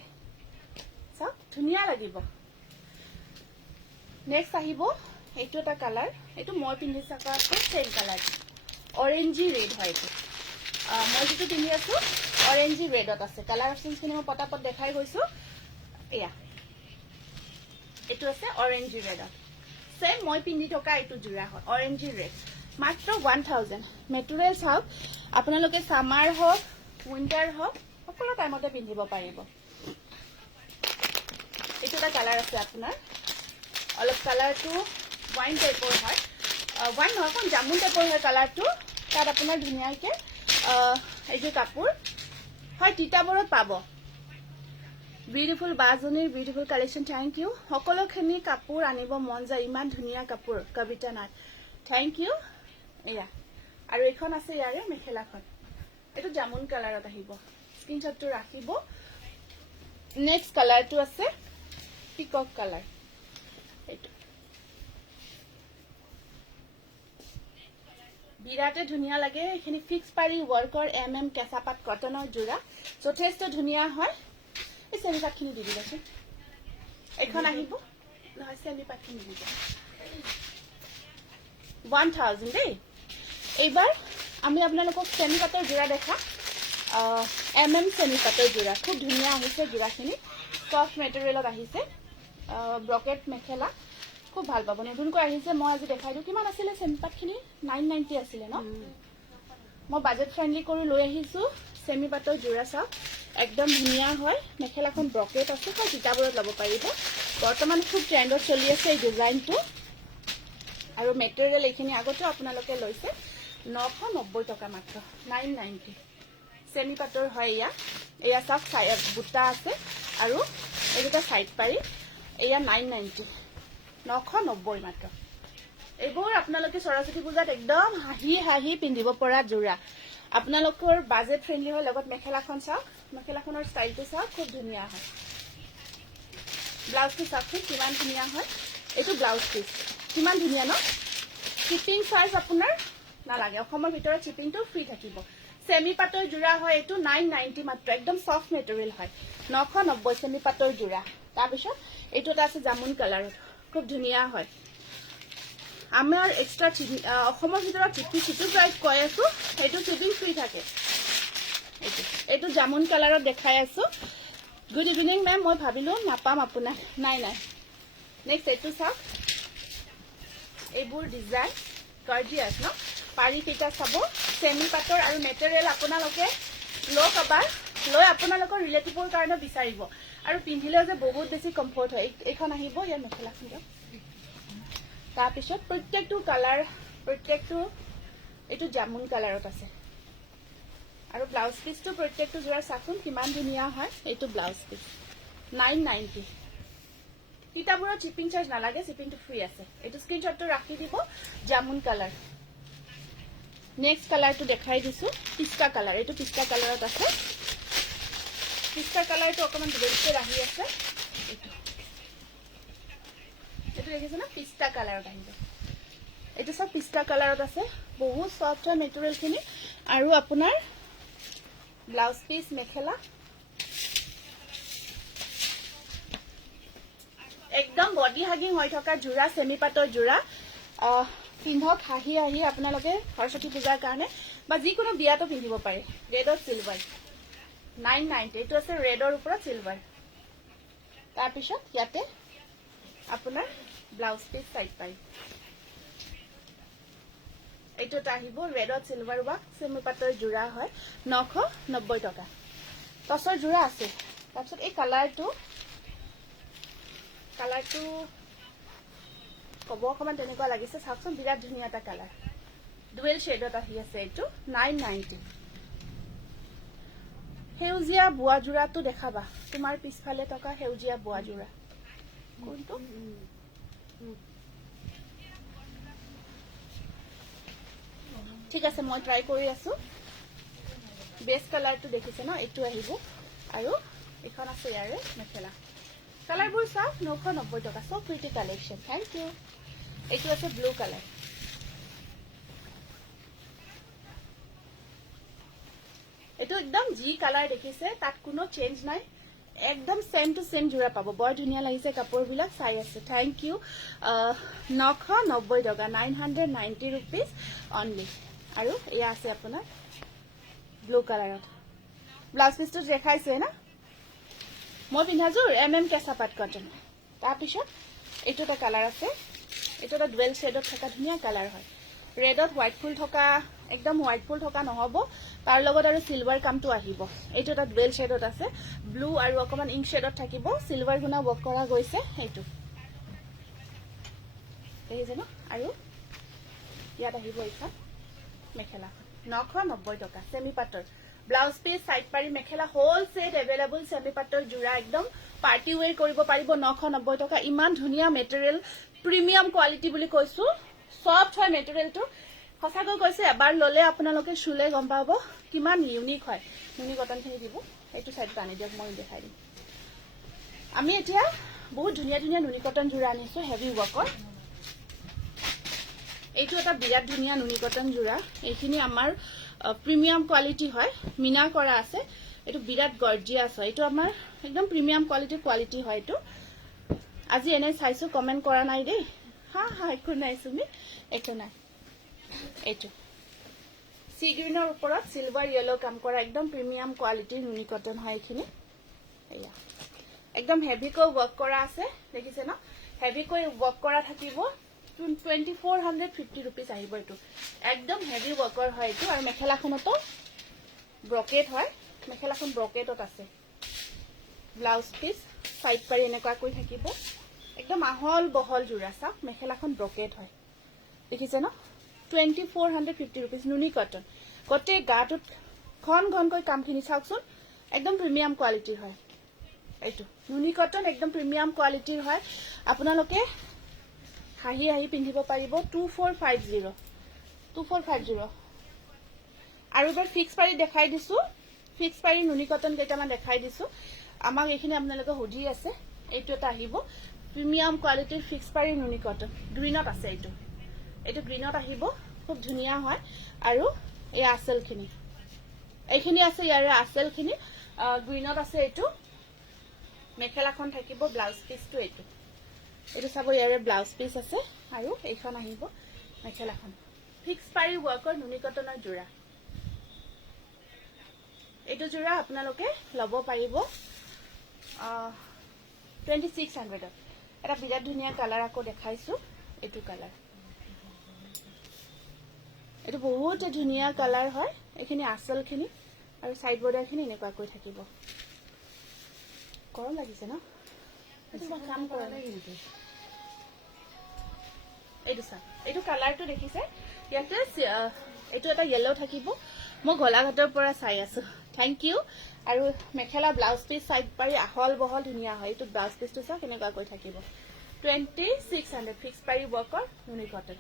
সব ধুনীয়া লাগিব নেক্সট আহিব এইটো এটা কালাৰ এইটো মই পিন্ধি থকা সেম কালাৰ অৰেঞ্জি ৰেড হয় এইটো মই যেটো পিন্ধি আছো অৰেঞ্জি ৰেডত আছে কালাৰ অপশনখিনি মই পটাপট দেখাই গৈছো এয়া এইটো আছে অৰেঞ্জি ৰেডত সেম মই পিন্ধি থকা এইটো জোৰা হয় অৰেঞ্জি ৰেড মাত্ৰ 1000 মেটেৰিয়েল চাওক আপোনালোকে সামাৰ হওক উইন্টাৰ হওক সকলো টাইমতে পিন্ধিব পাৰিব এইটো এটা কালাৰ আছে আপোনাৰ অলপ কালাৰটো ওয়াইন টাইপৰ হয় ওয়াইন নহয় কোন জামুন টাইপৰ হয় কালাৰটো তাত আপোনাৰ ধুনীয়াকে এইটো কাপোৰ হয় তিতাবৰত পাব বিউটিফুল বাজনীৰ বিউটিফুল কালেকশন থ্যাংক ইউ সকলোখিনি কাপোৰ আনিব মন যায় ইমান ধুনীয়া কাপোৰ কবিতা নাথ থ্যাংক ইউ এয়া আৰু এখন আছে ইয়াৰে মেখেলাখন এইটো জামুন কালাৰত আহিব স্ক্ৰিনশ্বটটো ৰাখিব নেক্সট কালাৰটো আছে পিকক কালাৰ এইটো বিৰাটে ধুনীয়া লাগে এখিনি ফিক্স পাৰি ৱৰ্কৰ এমএম কেঁচাপাত কটনৰ জোৰা যথেষ্ট ধুনীয়া হয় এই চেমি পাতখিনি দি দিবাচোন এখন আহিব নহয় চেমি পাতখিনি দি দিবা 1000 দেই এইবাৰ আমি আপোনালোকক চেমি পাতৰ জোৰা দেখা এমএম চেমি পাতৰ জোৰা খুব ধুনীয়া আহিছে জোৰাখিনি সফট মেটেৰিয়েলত আহিছে ব্ৰকেট মেখেলা খুব ভাল পাব নতুনকৈ আহিছে মই আজি দেখাই দিও কিমান আছিল চেমি পাতখিনি 990 আছিল ন মই বাজেট ফ্ৰেন্ডলি কৰি লৈ আহিছো চেমি পাতৰ জোৰা চাওক একদম ধুনীয়া হয় মেখেলাখন ব্ৰকেট আছে হয় তিতাবৰত ল'ব পাৰিব বৰ্তমান খুব ট্ৰেন্ডত চলি আছে এই ডিজাইনটো আৰু মেটেৰিয়েল এইখিনি আগতে আপোনালোকে লৈছে 990 টকা মাত্ৰ 990 চেমি পাতৰ হয় এয়া চাওক বুটা আছে আৰু এইটা সাইড পাৰি এয়া 990 990 মাত্ৰ এইবোৰ আপোনালোকে সৰস্বতী পূজাত একদম হাঁহি হাঁহি পিন্ধিব পৰা জোৰা আপোনালোকৰ বাজেট ফ্ৰেন্ডলি হয় লগত মেখেলাখন চাওক মেখেলাখনৰ ষ্টাইলটো চাওক খুব ধুনীয়া হয় ব্লাউজটো চাওক কিমান ধুনীয়া হয় এইটো ব্লাউজ পিস কিমান ধুনীয়া ন শিপিং চাৰ্জ আপোনাৰ নালাগে অসমৰ ভিতৰত শিপিংটো ফ্ৰী থাকিব সেমি পাতৰ জোৰা হয় এইটো 990 মাত্ৰ একদম সফট মেটেৰিয়েল হয় 990 সেমি পাতৰ জোৰা তাৰ পিছত এইটো এটা আছে জামুন কালাৰত খুব ধুনীয়া হয় আমাৰ এক্সট্ৰা অসমৰ ভিতৰত চিটু প্ৰাইস কৈ আছো এইটো শিপিং ফ্ৰী থাকে এইটো জামুন কালাৰত দেখাই আছো গুড ইভিনিং মেম মই ভাবিলো নাপাম আপোনাক নাই নেক্সট এইটো চাওক এইবোৰ ডিজাইন গৰ্জিয়াস ন পাৰি কেইটা চাব সেমি পাতৰ আৰু মেটেৰিয়েল আপোনালোকে লৈ আপোনালোকৰ ৰিলেটিভৰ কাৰণে বিচাৰিব আৰু পিন্ধিলেও যে বহুত বেছি কমফৰ্ট হয় এইখন আহিব ইয়াৰ মেখেলাখন তাৰ পিছত প্ৰত্যেকটো কালাৰ প্ৰত্যেকটো এইটো জামুন কালাৰত আছে আৰু ব্লাউজ পিসটো প্ৰত্যেকটো জোৰা চাচোন কিমান ধুনীয়া হয় এইটো ব্লাউজ পিস 990 কিতাপবোৰত শিপিং চাৰ্জ নালাগে, শিপিংটো ফ্ৰী আছে। এইটো স্ক্ৰীনশ্বটটো ৰাখি দিব। জামুন কালাৰ। নেক্সট কালাৰটো দেখাই দিছো, পিস্তা কালাৰ। এইটো পিস্তা কালাৰত আছে। পিস্তা কালাৰটো অকমান বেছিকৈ আহি আছে। এইটো দেখিছে না, পিস্তা কালাৰত আহিব। এইটো সব পিস্তা কালাৰত আছে। বহুত সফট হয় মেটেৰিয়েলখিনি। আৰু আপোনাৰ ব্লাউজ পিস মেখেলা একদম বডি হাগিং হৈ থকা জোৰা, সেমি পাটৰ জোৰা। পিন্ধক হাঁহি হাঁহি আপোনালোকে সৰস্বতী পূজাৰ কাৰণে বা যিকোনো বিয়াতো পিন্ধিব পাৰে। ৰেডত চিলভাৰ 990। এইটো আছে ৰেডৰ ওপৰত চিলভাৰ। তাৰপিছত ইয়াতে আপোনাৰ ব্লাউজ পিস সাইড পাই। এইটো এটা আহিব ৰেডত চিলভাৰ ৱাৰ্ক, সেমি পাটৰ জোৰা হয়। 990 টকা। টচৰ জোৰা আছে। তাৰপিছত এই কালাৰটো কব অকমান তেনেকুৱা লাগিছে। চাওকচোন বিৰাট ধুনীয়া এটা কালাৰ। ডুৱেল শেডত আহি আছে। এইটো 990। সেউজীয়া বোৱা জোৰাটো দেখাবা। তোমাৰ পিছফালে থকা সেউজীয়া বোৱা জোৰা কোনটো? ঠিক আছে, মই ট্ৰাই কৰি আছো। বেষ্ট কালাৰটো দেখিছে ন, এইটো আহিব। আৰু এখন আছে ইয়াৰে মেখেলা। কালাৰবোৰ চাওক, 990 টকা। সব প্ৰিটি কালেকশ্যন। Thank U. এইটো আছে ব্লু কালাৰ। এইটো একদম যি কালাৰ দেখিছে তাত কোনো চেঞ্জ নাই। একদম সেম টু সেম জোৰা পাব। বৰ ধুনীয়া লাগিছে কাপোৰবিলাক। চাই আছে। Thank U. 990 টকা। 990 rupees অনলি। আৰু এয়া আছে আপোনাৰ ব্লু কালাৰত। ব্লাউজ পিসটো দেখাইছে না, মই পিন্ধাযোৰ কেঁচা পাট কটন। তাৰপিছত এইটো এটা কালাৰ আছে। এইটো এটা ডুৱেল শেডত থকা ধুনীয়া কালাৰ হয়। ৰেডত হোৱাইট ফুল থকা, একদম হোৱাইট ফুল থকা নহব, তাৰ লগত আৰু সিলভাৰ কামটো আহিব। এইটো এটা ডুৱেল শেডত আছে। ব্লু আৰু অকমান ইংক শেডত থাকিব। সিলভাৰ গুণা ৱৰ্ক কৰা গৈছে। এইটো দেখিছে ন। আৰু ইয়াত আহিব এইখন মেখেলা 990 টকা। সেমি পাটৰ ব্লাউজ পিস সাইড পাৰি মেখেলা হোল সেট এভেইলেবল। সেমি পাটৰ জোৰা একদম পাৰ্টি ওয়েৰ কৰিব পাৰিব। 990 টকা। ইমান ধুনীয়া মেটেৰিয়েল, প্ৰিমিয়াম কোৱালিটি বুলি কৈছো। সফট হয় মেটেৰিয়েলটো। সঁচাকৈ কৈছে, এবাৰ ললে আপোনালোকে চুলে গম পাব কিমান ইউনিক হয়। নুনি কটনখিনি দিব। এইটো সাইডত আনি দিয়ক, মই দেখাই দিম। আমি এতিয়া বহুত ধুনীয়া ধুনীয়া নুনি কটন জোৰা আনিছো হেভি ৱৰ্কৰ। এইটো এটা বিৰাট ধুনীয়া নুনি কটন জোৰা। এইখিনি আমাৰ প্ৰিমিয়াম কোৱালিটি হয়। মিনা কৰা আছে। এইটো বিৰাট গৰ্জিয়াছ হয়। এইটো আমাৰ একদম প্ৰিমিয়াম কোৱালিটি হয়। এইটো আজি এনে চাইছো, কমেন্ট কৰা নাই দেই। হা একো নাই তুমি, একো নাই। এইটো সি গ্ৰীনৰ ওপৰত সিলভাৰ য়েলো কাম কৰা একদম প্ৰিমিয়াম কোৱালিটিৰ নুনি কটন হয়। এইখিনি এয়া একদম হেভিকৈ ৱৰ্ক কৰা আছে। দেখিছে ন, হেভিকৈ ৱৰ্ক কৰা থাকিব। 2450 rupees আহিব। এইটো একদম হেভি ৱৰ্কৰ হয়। এইটো আৰু মেখেলাখনতো ব্ৰকেট হয়। মেখেলাখন ব্ৰকেটত আছে। ব্লাউজ পিস সাইড পাৰি এনেকুৱাকৈ থাকিব। একদম আহল বহল জোৰা। চাওক মেখেলাখন ব্ৰকেট হয়। দেখিছে ন, 2450 rupees নুনি কটন। গোটেই গাটোত ঘন ঘনকৈ কামখিনি চাওকচোন। একদম প্ৰিমিয়াম কোৱালিটিৰ হয়। এইটো নুনি কটন একদম প্ৰিমিয়াম কোৱালিটিৰ হয়। আপোনালোকে হাঁহি হাঁহি পিন্ধিব পাৰিব। 2450 আৰু এবাৰ ফিক্স পাৰি দেখাই দিছো। ফিক্স পাৰি নুনি কটন কেইটামান দেখাই দিছো। আমাক এইখিনি আপোনালোকে সুধি আছে। এইটো এটা আহিব প্ৰিমিয়াম কোৱালিটিৰ ফিক্স পাৰি নুনি কটন। গ্ৰীনত আছে। এইটো গ্ৰীনত আহিব। খুব ধুনীয়া হয়। আৰু এই আঁচলখিনি, এইখিনি আছে ইয়াৰে আঁচলখিনি গ্ৰীনত আছে। এইটো মেখেলাখন থাকিব। ব্লাউজ পিসটো এইটো চাব, ইয়াৰে ব্লাউজ পিস আছে। আৰু এইখন আহিব মেখেলাখন। ফিক্স পাৰি ৱৰ্কৰ নুনি কটনৰ জোৰা। এইটো জোৰা আপোনালোকে ল'ব পাৰিব 2600। এটা বিৰাট ধুনীয়া কালাৰ আকৌ দেখাইছো। এইটো কালাৰ, এইটো বহুত ধুনীয়া কালাৰ হয়। এইখিনি আঁচলখিনি আৰু সাইড বৰ্ডাৰখিনি এনেকুৱাকৈ থাকিব। গৰম লাগিছে ন, কাম কৰা নাই। এইটো চাওক, এইটো কালাৰটো দেখিছে। ইয়াতে এইটো এটা য়েলো থাকিব। মই গোলাঘাটৰ পৰা চাই আছো। Thank you. আৰু মেখেলা ব্লাউজ পিস সাইড পাৰি আহল বহল ধুনীয়া হয়। এইটো ব্লাউজ পিসটো চাওক কেনেকুৱাকৈ থাকিব। 2600 ফিক্স পাৰি ৱৰ্কৰ নুনি কটন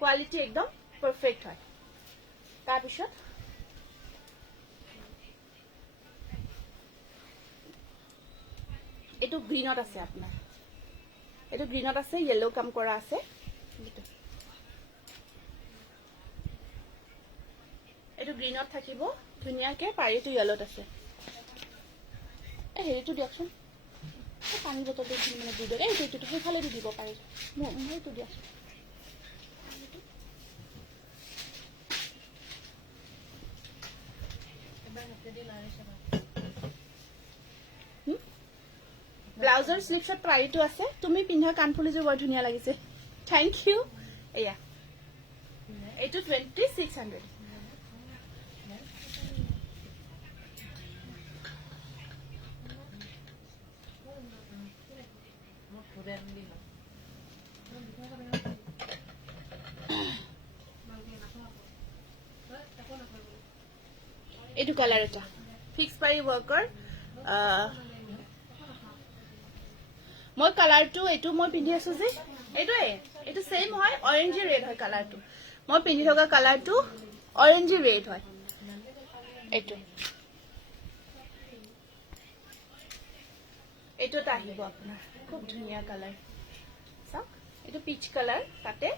কোৱালিটি একদম পাৰফেক্ট হয় তাৰপিছত এটো গ্ৰীনত আছে আপোনাৰ এটো গ্ৰীনত আছে ইয়েলো কাম কৰা আছে এটো গ্ৰীনত থাকিব ধুনিয়াকে পাৰিটো ইয়েলোত আছে হেৰিটো দিয়কচোন পানী বটলটো মানে দি দিয়ক এইটো সেইফালে দি দিব পাৰি মইটো দিয়কচোন ব্লাউজৰ স্লিভছত পাৰিটো আছে তুমি পিন্ধা কানফুলিযোৰ বৰ ধুনীয়া লাগিছে থ্যাংক ইউ এয়া এইটো 2600 এইটো কালাৰ এটা ফিক্স পাৰি ৱৰ্কৰ মই কালাৰটো এইটো মই পিন্ধি আছো যে এইটো সেম হয় অৰেঞ্জ ৰেড হয় কালাৰটো মই পিন্ধি থকা কালাৰটো অৰেঞ্জ ৰেড হয় এইটোটা আহিব আপোনাৰ খুব ধুনীয়া কালাৰ চাওক এইটো পিচ কালাৰ তাতে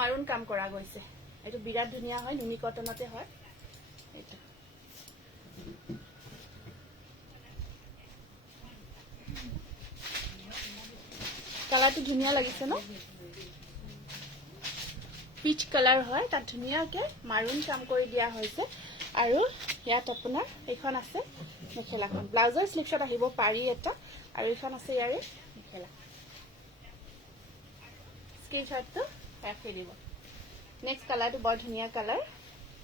মাৰুন কাম কৰা গৈছে এইটো বিৰাট ধুনীয়া হয় নুনি কটনতে হয় এইটো কালাৰটো ধুনীয়া লাগিছে ন পিচ কালাৰ হয় তাত ধুনীয়াকে মাৰুন কাম কৰি দিয়া হৈছে আৰু ইয়াত আপোনাৰ এখন আছে মেখেলাখন ব্লাউজৰ স্লিভছত আহিব পাৰি এটা আৰু এখন আছে ইয়াৰে মেখেলা স্ক্ৰীনশ্বটটো ৰাখি দিব নেক্সট কালাৰটো বৰ ধুনীয়া কালাৰ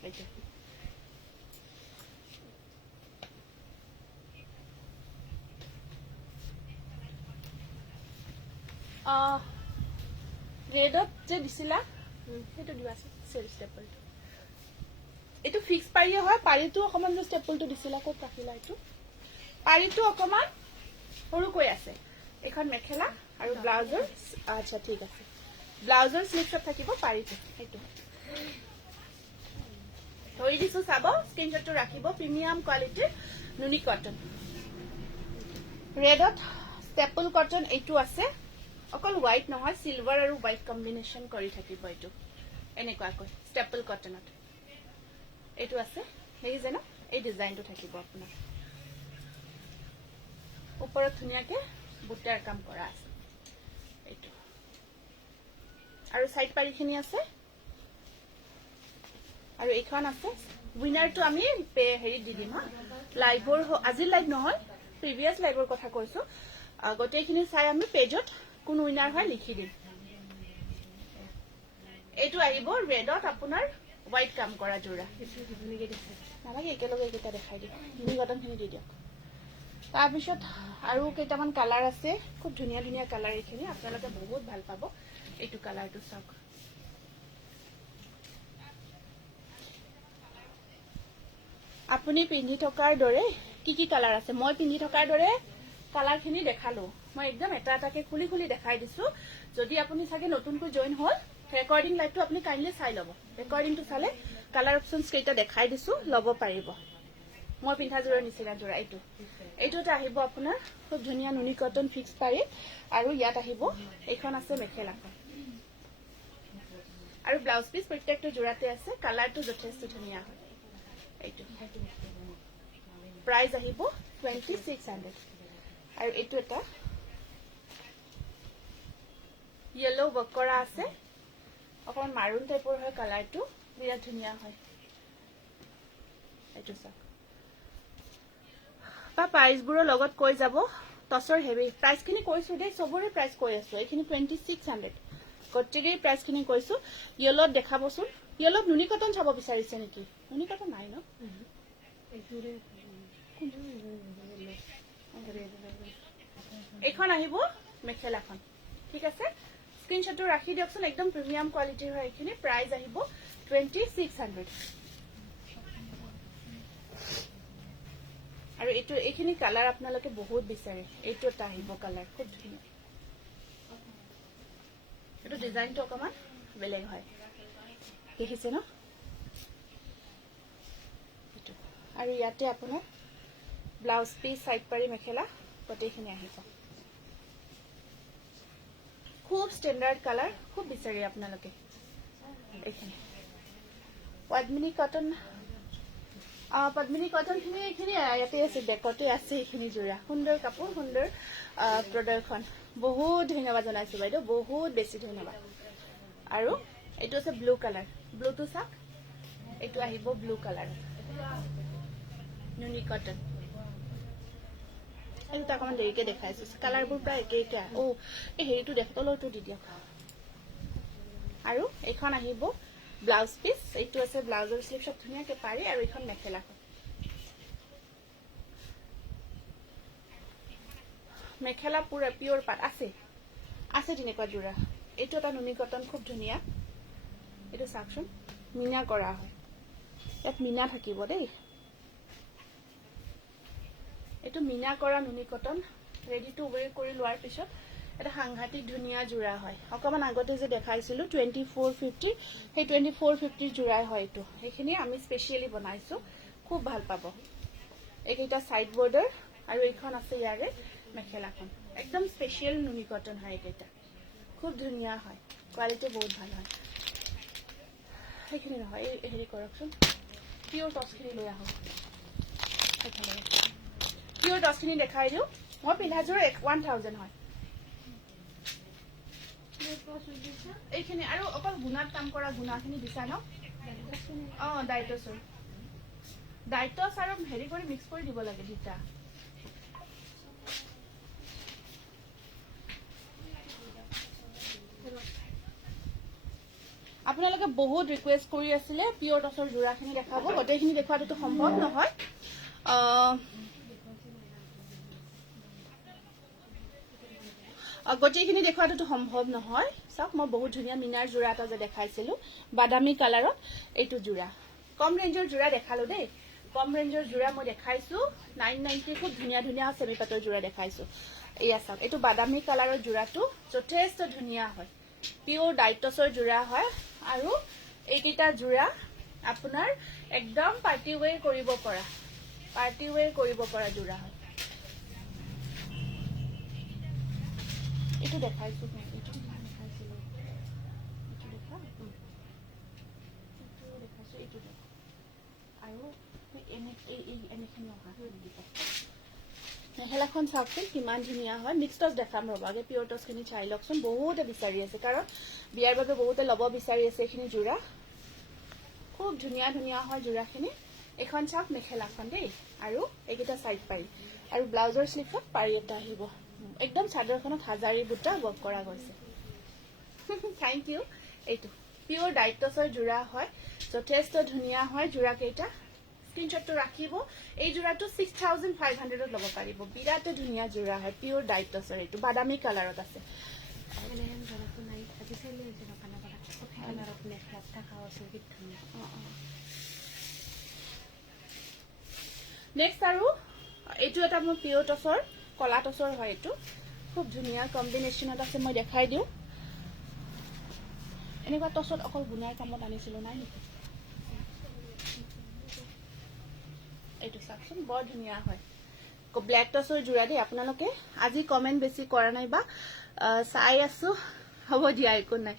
এইটো ৰেডত যে দিছিলা সেইটো দিবাচোন চেল ষ্টেপলটো এইটো ফিক্স পাৰিয়ে হয় পাৰিটো অকমান যে ষ্টেপলটো দিছিলা ক'ত ৰাখিলা এইটো পাৰিটো অকমান সৰুকৈ আছে এখন মেখেলা আৰু ব্লাউজৰ আচ্ছা ঠিক আছে ব্লাউজৰ স্লিভছত থাকিব পাৰিটো এইটো ধৰি দিছো চাব স্ক্ৰীনশ্বটটো ৰাখিব প্ৰিমিয়াম কোৱালিটিৰ নুনি কটন ৰেডত ষ্টেপল কটন এইটো আছে অকল হোৱাইট নহয় সিলভাৰ আৰু হোৱাইট কম্বিনেশন কৰি থাকিব এইটো এনেকুৱাকৈ ষ্টেপল কটনত এইটো আছে দেখিছে ন এই ডিজাইনটো থাকিব আপোনাৰ ওপৰত ধুনীয়াকে বুটাৰ কাম কৰা আছে এইটো আৰু সাইড পাৰিখিনি আছে আৰু এইখন আছে উইনাৰটো আমি হেৰি দি দিম লাইভৰ আজি লাইভ নহয় প্ৰিভিয়াস লাইভৰ কথা কৈছো গোটেইখিনি চাই আমি পেজত কোন উইনাৰ হয় লিখি দিম এইটো আহিব ৰেডত আপোনাৰ হোৱাইট কাম কৰা জোৰা নালাগে একেলগে এইকেইটা দেখাই দিম নুনি কটনখিনি দি দিয়ক তাৰপিছত আৰু কেইটামান কালাৰ আছে খুব ধুনীয়া ধুনীয়া কালাৰ এইখিনি আপোনালোকে বহুত ভাল পাব এইটো কালাৰটো চাওক আপুনি পিন্ধি থকাৰ দৰে কি কালাৰ আছে মই পিন্ধি থকাৰ দৰে কালাৰখিনি দেখালো মই একদম এটা এটাকে খুলি খুলি দেখাই দিছো যদি আপুনি চাগে নতুনকৈ জয়েন হল ৰেকৰ্ডিং লাইভটো আপুনি কাইন্ডলি চাই লব ৰেকৰ্ডিংটো চালে কালাৰ অপচনছ কেইটা দেখাই দিছো লব পাৰিব মই পিন্ধা জোৰৰ নিচিনা জোৰা এইটোতে আহিব আপোনাৰ খুব ধুনীয়া নুনি কটন ফিক্স পাৰি আৰু ইয়াত আহিব এইখন আছে মেখেলাখন আৰু ব্লাউজ পিস প্ৰত্যেকটো জোৰাতে আছে কালাৰটো যথেষ্ট ধুনীয়া হয় এইটো প্ৰাইস আহিব 2600 আৰু এইটো এটা ইয়েলো ওয়াৰ্ক কৰা আছে অকমান মাৰুন টাইপৰ হয় কালাৰটো বিৰাট ধুনীয়া হয় এইটো চাওক বা প্ৰাইসবোৰৰ লগত কৈ যাব টসৰ হেভি প্ৰাইসখিনি কৈছো দেই সবৰে প্ৰাইস কৈ আছো এইখিনি 2600 গটেই প্ৰাইসখিনি কৈছো ইয়েলোত দেখাবচোন ইয়েলোত নুনি কটন চাব বিচাৰিছে নেকি নুনি কটন নাই ন এখন আহিব মেখেলাখন ঠিক আছে স্ক্ৰীনশ্বটটো ৰাখি দিয়কচোন একদম প্ৰিমিয়াম কোৱালিটিৰ হয় এইখিনি প্ৰাইস আহিব 2600 আৰু এইটো এইখিনি কালাৰ আপোনালোকে বহুত বিচাৰে এইটো এটা আহিব কালাৰ খুব ধুনীয়া ডিজাইনটো অকণমান বেলেগ হয় দেখিছে ন আৰু ইয়াতে আপোনাৰ ব্লাউজ পিচ সাইড পাৰি মেখেলা গোটেইখিনি আহিব খুব স্ট্যান্ডাৰ্ড কালাৰ খুব বিচাৰি আপোনালোকে এইখিনি পদ্মিনী কটন খিনি এইখিনি ইয়াতে আছে বেকতে আছে এইখিনি জোৰা সুন্দৰ কাপোৰ সুন্দৰ প্ৰদৰ্শন বহুত ধন্যবাদ জনাইছো বাইদেউ বহুত বেছি ধন্যবাদ আৰু এইটো আছে ব্লু কালাৰ ব্লুটো চাক এইটো আহিব ব্লু কালাৰ নুনি কটন এই দুটা অকণমান দেৰিকে দেখাইছো কালাৰবোৰ প্ৰায় একে একে এই হেৰিটো দেখ তলৰটো দি দিয়ক আৰু এইখন আহিব ব্লাউজ পিচ এইটো আছে ব্লাউজৰ স্লিভ সব ধুনীয়াকে পাৰি আৰু এইখন মেখেলা পুৰা পিওৰ পাট আছে তেনেকুৱা জোৰা এইটো এটা নুনি কটন খুব ধুনীয়া এইটো চাকচোন মিনা কৰা হয় ইয়াত মিনা থাকিব দেই এইটো মিনা কৰা নুনি কটন ৰেডি টু ওয়েৰ কৰি লোৱাৰ পিছত এটা সাংঘাতিক ধুনীয়া জোৰা হয় অকমান আগতে যে দেখাইছিলো 2450 সেই 2450 জোৰা হয় এইটো এইখিনি আমি স্পেশালি বনাইছো খুব ভাল পাব এইটা সাইড বৰ্ডাৰ আৰু এইখন আছে ইয়াৰে মেখেলাখন একদম স্পেশাল নুনি কটন হয় এইটা খুব ধুনীয়া হয় কোৱালিটি বহুত ভাল হয় এইখিনি নহয় হেৰি কৰকচোন পিওৰ টসখিনি লৈ আহক পিওৰ টসখিনি দেখাই দিও মই পিন্ধাজোৰ 1000 হয় এইখিনি আৰু অকল গুণাত কাম কৰা গুণাখিনি দিছা ন ডাইটছ আৰু হেৰি কৰি মিক্স কৰি দিব লাগে দুটা আপোনালোকে বহুত ৰিকুৱেষ্ট কৰি আছিলে পিওৰ টসৰ জোৰাখিনি দেখাব গোটেইখিনি দেখুৱাটো সম্ভৱ নহয় গোটেইখিনি দেখুৱাটো সম্ভৱ নহয় চাওক মই বহুত ধুনীয়া মিনাৰ জোৰা এটা যে দেখাইছিলো বাদামী কালাৰত এইটো জোৰা কম ৰেঞ্জৰ জোৰা দেখালো দেই কম ৰেঞ্জৰ জোৰা মই দেখাইছো 990 খুব ধুনীয়া ধুনীয়া সেমি পাটৰ জোৰা দেখাইছো এয়া চাওক এইটো বাদামী কালাৰৰ জোৰাটো যথেষ্ট ধুনীয়া হয় পিওৰ ডাইটছৰ জোৰা হয় আৰু এইটা জোৰা আপোনাৰ একদম পাৰ্টি ওয়েৰ কৰিব পৰা জোৰা হয় এইটো দেখাইছো মেখেলাখন চাওকচোন কিমান ধুনীয়া হয় মিক্স টস দেখাম ৰ'ব আগে পিওৰ টসখিনি চাই লওকচোন বহুতে বিচাৰি আছে কাৰণ বিয়াৰ বাবে বহুতে ল'ব বিচাৰি আছে এইখিনি জোৰা খুব ধুনীয়া ধুনীয়া হয় জোৰাখিনি এখন চাওক মেখেলাখন দেই আৰু এইকেইটা সাইড পাৰি আৰু ব্লাউজৰ স্লিভত পাৰি এটা আহিব একদম চাদৰখনত হাজাৰী বুটা ৱৰ্ক কৰা গৈছে থ্যাংক ইউ এইটো পিওৰ ডাইটছৰ জোৰা হয় যথেষ্ট ধুনীয়া হয় জোৰা কেইটা স্ক্ৰিনশটটো ৰাখিব এই জোৰাটো 6500 ত ল'ব পাৰিব বিৰাট ধুনীয়া জোৰা হয় পিওৰ ডাইটছৰ এইটো বাদামী কালাৰত আছে নেক্সট আৰু এইটো এটা মোৰ পিওৰ টসৰ কলা টসৰ হয় এইটো খুব ধুনীয়া কম্বিনেশনত আছে মই দেখাই দিও এনেকুৱা টসত অকল গুণাৰ কামত আনিছিলো নাই নেকি এইটো চাকচোন বৰ ধুনীয়া হয় ব্ল্যাক টসৰ জোৰা দেই আপোনালোকে আজি কমেন্ট বেছি কৰা নাই বা চাই আছো হ'ব দিয়া একো নাই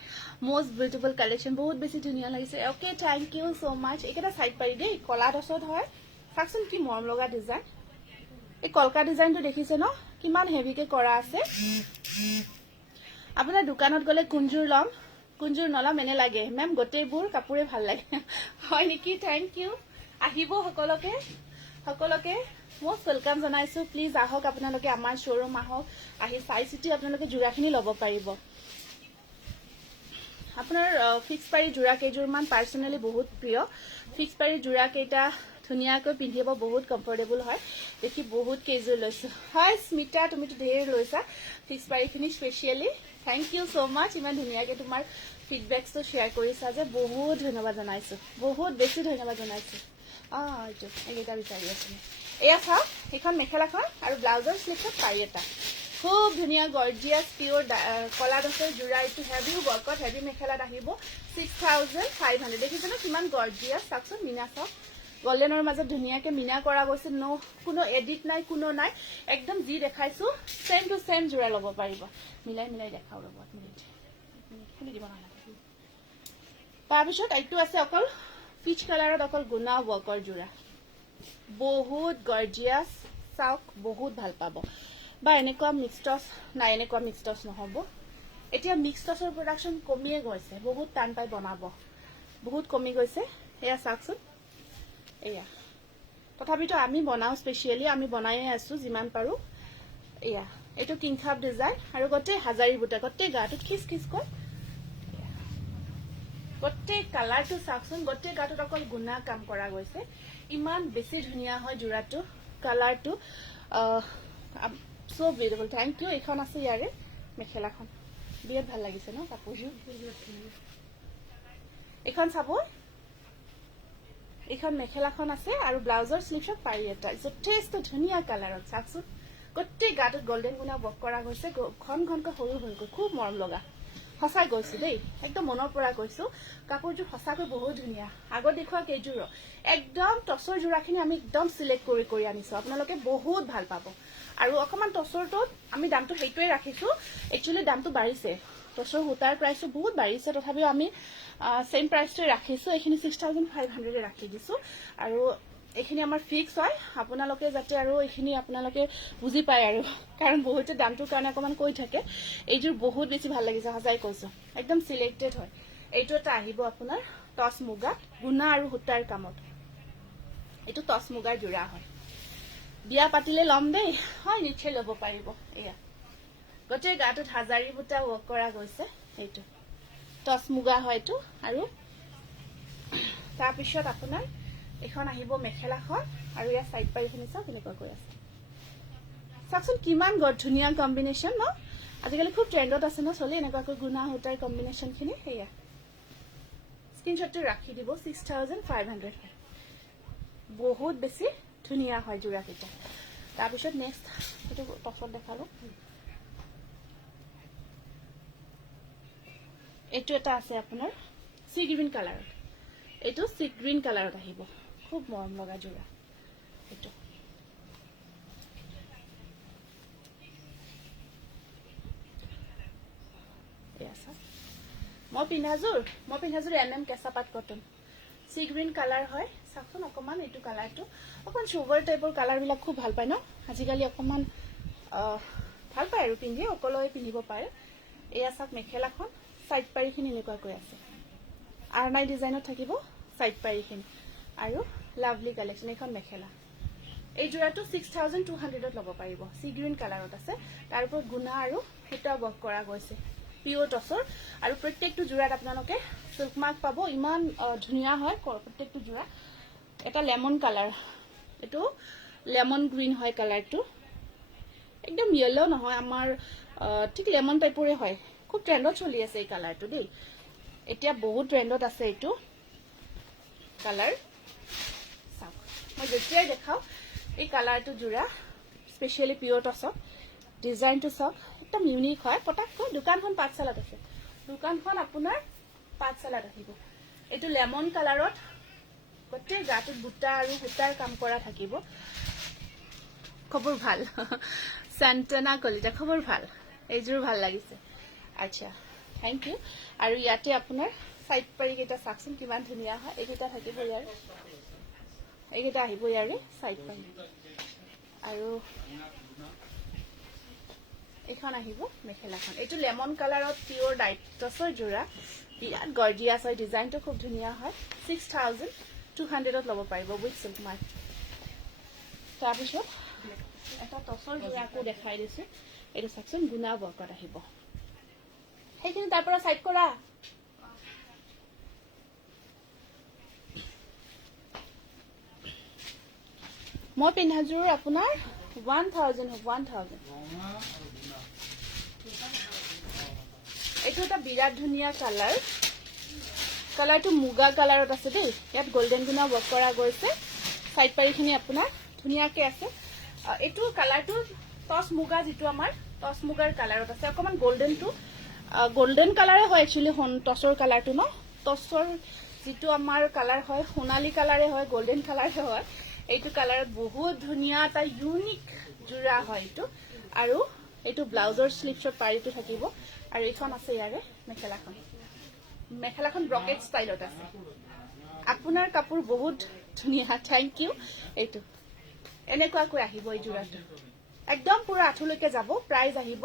মোস্ট বিউটিফুল কালেকশন বহুত বেছি ধুনীয়া লাগিছে ওকে থ্যাংক ইউ সো মাচ এইকেইটা সাইড পাৰি দেই কলা টসত হয় চাকচোন কি মৰম লগা ডিজাইন এই কলকা ডিজাইনটো দেখিছে ন কিমান হেভিকে কৰা আছে আপোনাৰ দোকানত গলে কুঞ্জুৰ নলম এনে লাগে মেম গোটেইবোৰ কাপোৰে ভাল লাগে হয় নেকি থ্যাংক ইউ আহিব সকলোকে মোস্ট ওয়েলকাম জনাইছো প্লিজ আহক আপোনালোকে আমাৰ শোৰুম আহক আহি চাই চিটি আপোনালোকে জোৰাখিনি ল'ব পাৰিব আপোনাৰ ফিক্স পাৰি জোৰা কেইজোৰমান পাৰ্সোনালি বহুত প্ৰিয় ফিক্স পাৰি জোৰা কেইটা ধুনীয়াকৈ পিন্ধিব বহুত কমফৰ্টেবল হয় দেখি বহুত কেইজোৰ লৈছো হয় স্মিতা তুমিতো ঢেৰ লৈছা ফিক্স পাৰিখিনি specially thank you so much ইমান ধুনীয়াকৈ তোমাৰ ফিডবেকটো শেয়াৰ কৰিছা যে বহুত ধন্যবাদ জনাইছো বহুত বেছি ধন্যবাদ জনাইছো এইটো এইকেইটা বিচাৰি আছো এয়া চাওক এইখন মেখেলাখন আৰু ব্লাউজৰ স্লিভত পাৰি এটা খুব ধুনীয়া গৰ্জিয়াছ পিয়ৰ কলা দছৰ জোৰা এইটো হেভি ৱৰ্কত হেভি মেখেলাত আহিব 6500 দেখিছেনে কিমান গৰ্জিয়াছ চাওকচোন মিনা চাওক গল্ডেনৰ মাজত ধুনীয়াকৈ মিনা কৰা গৈছে কোনো এডিট নাই কোনো নাই একদম যি দেখাইছো সেম টু সেম জোৰা ল'ব পাৰিব মিলাই মিলাই দেখাও ৰ'ব মিনিট খুলি দিব নালাগে তাৰপিছত এইটো আছে অকল পিচ কালাৰত অকল গুণা ৱৰ্কৰ জোৰা বহুত গৰ্জিয়াছ চাওক বহুত ভাল পাব বা এনেকুৱা মিক্সটছ নাই এনেকুৱা মিক্সটছ নহ'ব এতিয়া মিক্সটছৰ প্ৰডাকশ্যন কমিয়ে গৈছে বহুত টান পাই বনাব বহুত কমি গৈছে এয়া চাওকচোন এয়া তথাপিতো আমি বনাওঁ স্পেচিয়েলি আমি বনায়ে আছোঁ যিমান পাৰোঁ এয়া এইটো কিংখাপ ডিজাইন আৰু গোটেই হাজাৰী বুটা গোটেই গাটোত খিচ খিচ কৈ গোটেই কালাৰটো চাওকচোন গোটেই গাটোত অকল গুণা কাম কৰা গৈছে ইমান বেছি ধুনীয়া হয় জোৰাটো কালাৰটো so beautiful thank you এইখন আছে ইয়াৰে মেখেলাখন বিৰাট ভাল লাগিছে ন কাপোৰযোৰ এইখন চাব এইখন মেখেলাখন আছে আৰু ব্লাউজৰ স্লিভছত পাৰি এটা যথেষ্ট ধুনীয়া কালাৰত চাওকচোন গোটেই গাটোত গল্ডেন গুণা ৱৰ্ক কৰা গৈছে ঘন ঘনকৈ সৰু সৰুকৈ খুব মৰম লগা সঁচাই গৈছো দেই একদম মনৰ পৰা কৈছো কাপোৰযোৰ সঁচাকৈ বহুত ধুনীয়া আগত দেখুওৱা কেইযোৰ একদম টছৰ জোৰাখিনি আমি একদম চিলেক্ট কৰি আনিছো আপোনালোকে বহুত ভাল পাব আৰু অকমান টছৰটোত আমি দামটো সেইটোৱে ৰাখিছো একচুৱেলি দামটো বাঢ়িছে টছৰ সূতাৰ প্ৰাইচটো বহুত বাঢ়িছে তথাপিও আমি সেম প্ৰাইচটোৱে ৰাখিছো এইখিনি 6500 ৰাখি দিছো আৰু এইখিনি আমাৰ ফিক্স হয় আপোনালোকে যাতে আৰু এইখিনি আপোনালোকে বুজি পায় আৰু কাৰণ বহুতে দামটোৰ কাৰণে অকমান কৈ থাকে এইযোৰ বহুত বেছি ভাল লাগিছে সঁচাই কৈছো একদম সিলেক্টেড হয় এইটো এটা আহিব আপোনাৰ টছ মুগা গুণা আৰু সূতাৰ কামত এইটো টছ মুগাৰ জোৰা হয় বিয়া পাতিলে লম দেই হয় নিশ্চয় ল'ব পাৰিব এয়া গোটেই গাটোত হাজাৰী বুটা ৱৰ্ক কৰা গৈছে এইটো টছ মুগা হয় এইটো আৰু তাৰপিছত আপোনাৰ এখন আহিব মেখেলাখন আৰু ইয়াৰ সাইড পাৰিখিনি চাওক কেনেকুৱা কৈ আছে চাওকচোন কিমান ধুনীয়া কম্বিনেশ্যন ন আজিকালি খুব ট্ৰেণ্ডত আছে ন চলি এনেকুৱাকৈ গুণা সূতাৰ কম্বিনেশ্যনখিনি সেয়া স্ক্ৰীনশ্বটটো ৰাখি দিব 6500 বহুত বেছি ধুনীয়া হয় জোৰাকেইটা তাৰপিছত নেক্সট এইটো টছত দেখালো এইটো এটা আছে আপোনাৰ সি গ্ৰীণ কালাৰত এইটো সি গ্ৰীণ কালাৰত আহিব খুব মৰম লগা জোৰা এইটো মই পিন্ধাযোৰ MM কেঁচা পাট কটন সি গ্ৰীণ কালাৰ হয় চাওকচোন অকমান এইটো কালাৰটো অকমান চুভাৰ টাইপৰ কালাৰবিলাক খুব ভাল পায় ন আজিকালি অকমান ভাল পায় আৰু পিন্ধি অকলে পিন্ধিব পাৰে এয়া চাওক মেখেলাখন সাইড পাৰিখিনি এনেকুৱাকৈ আছে আৰনাই ডিজাইনত থাকিব সাইড পাৰিখিনি আৰু লাভলি কালেকশ্যন এখন মেখেলা এই জোৰাটো 6200ত ল'ব পাৰিব সি গ্ৰীণ কালাৰত আছে তাৰ ওপৰত গুণা আৰু সূতা ৱৰ্ক কৰা গৈছে পিয়ৰ টছৰ আৰু প্ৰত্যেকটো জোৰাত আপোনালোকে সিল্ক মাৰ্ক পাব ইমান ধুনীয়া হয় প্ৰত্যেকটো জোৰা এটা লেমন কালাৰ এইটো লেমন গ্ৰীণ হয় কালাৰটো একদম ইয়েলো নহয় আমাৰ ঠিক লেমন টাইপৰে হয় খুব ট্ৰেণ্ডত চলি আছে এই কালাৰটো দেই এতিয়া বহুত ট্ৰেণ্ডত আছে এইটো কালাৰ চাওক মই যেতিয়াই দেখাওঁ এই কালাৰটো জোৰা স্পেচিয়েলি পিয়ৰ টছত ডিজাইনটো চাওক একদম ইউনিক হয় পটাককৈ দোকানখন পাঠশালাত আছে দোকানখন আপোনাৰ পাঠশালাত আহিব এইটো লেমন কালাৰত গোটেই গাটোত বুটা আৰু সূতাৰ কাম কৰা থাকিব খবৰ ভাল সান্তনা কলিতা খবৰ ভাল এইযোৰ ভাল লাগিছে আচ্ছা থ্যাংক ইউ আৰু ইয়াতে আপোনাৰ সাইড পাৰি কেইটা চাকচোন কিমান ধুনীয়া হয় এইকেইটা থাকিব ইয়াৰ এইকেইটা আহিব ইয়াৰে সাইড পাৰি আৰু এইখন আহিব মেখেলাখন এইটো লেমন কালাৰত পিয়ৰ ডাইটছৰ জোৰা বিৰাট গৰ্জিয়াছ হয় ডিজাইনটো খুব ধুনীয়া হয় 6200ত ল'ব পাৰিব উইথ সিল্ক মাৰ্ক তাৰপিছত এটা টছৰ জোৰা আকৌ দেখাই দিছো এইটো চাকচোন গুণা ৱৰ্কত আহিব সেইখিনি তাৰ পৰা সাইড কৰা মই পিন্ধাযোৰ আপোনাৰ 1000 এইটো এটা বিৰাট ধুনীয়া কালাৰ কালাৰটো মুগা কালাৰত আছে দেই ইয়াত গোল্ডেন গুণা ৱৰ্ক কৰা গৈছে সাইড পাৰিখিনি আপোনাৰ ধুনীয়াকৈ আছে এইটো কালাৰটো টছ মুগা যিটো আমাৰ টচ মুগাৰ কালাৰত আছে অকমান গোল্ডেন কালাৰে হয় একচুৱেলি টচৰ কালাৰটো ন টচৰ যিটো আমাৰ কালাৰ হয় সোণালী কালাৰে হয় গোল্ডেন কালাৰে হয় এইটো কালাৰত বহুত ধুনীয়া এটা ইউনিক জোৰা হয় এইটো আৰু এইটো ব্লাউজৰ স্লিভছৰ পাৰিটো থাকিব আৰু এইখন আছে ইয়াৰে মেখেলাখন ব্ৰকেট ষ্টাইলত আছে আপোনাৰ কাপোৰ বহুত ধুনীয়া থেংক ইউ এইটো এনেকুৱাকৈ আহিব এই জোৰাটো একদম পুৰা আঁঠুলৈকে যাব প্ৰাইস আহিব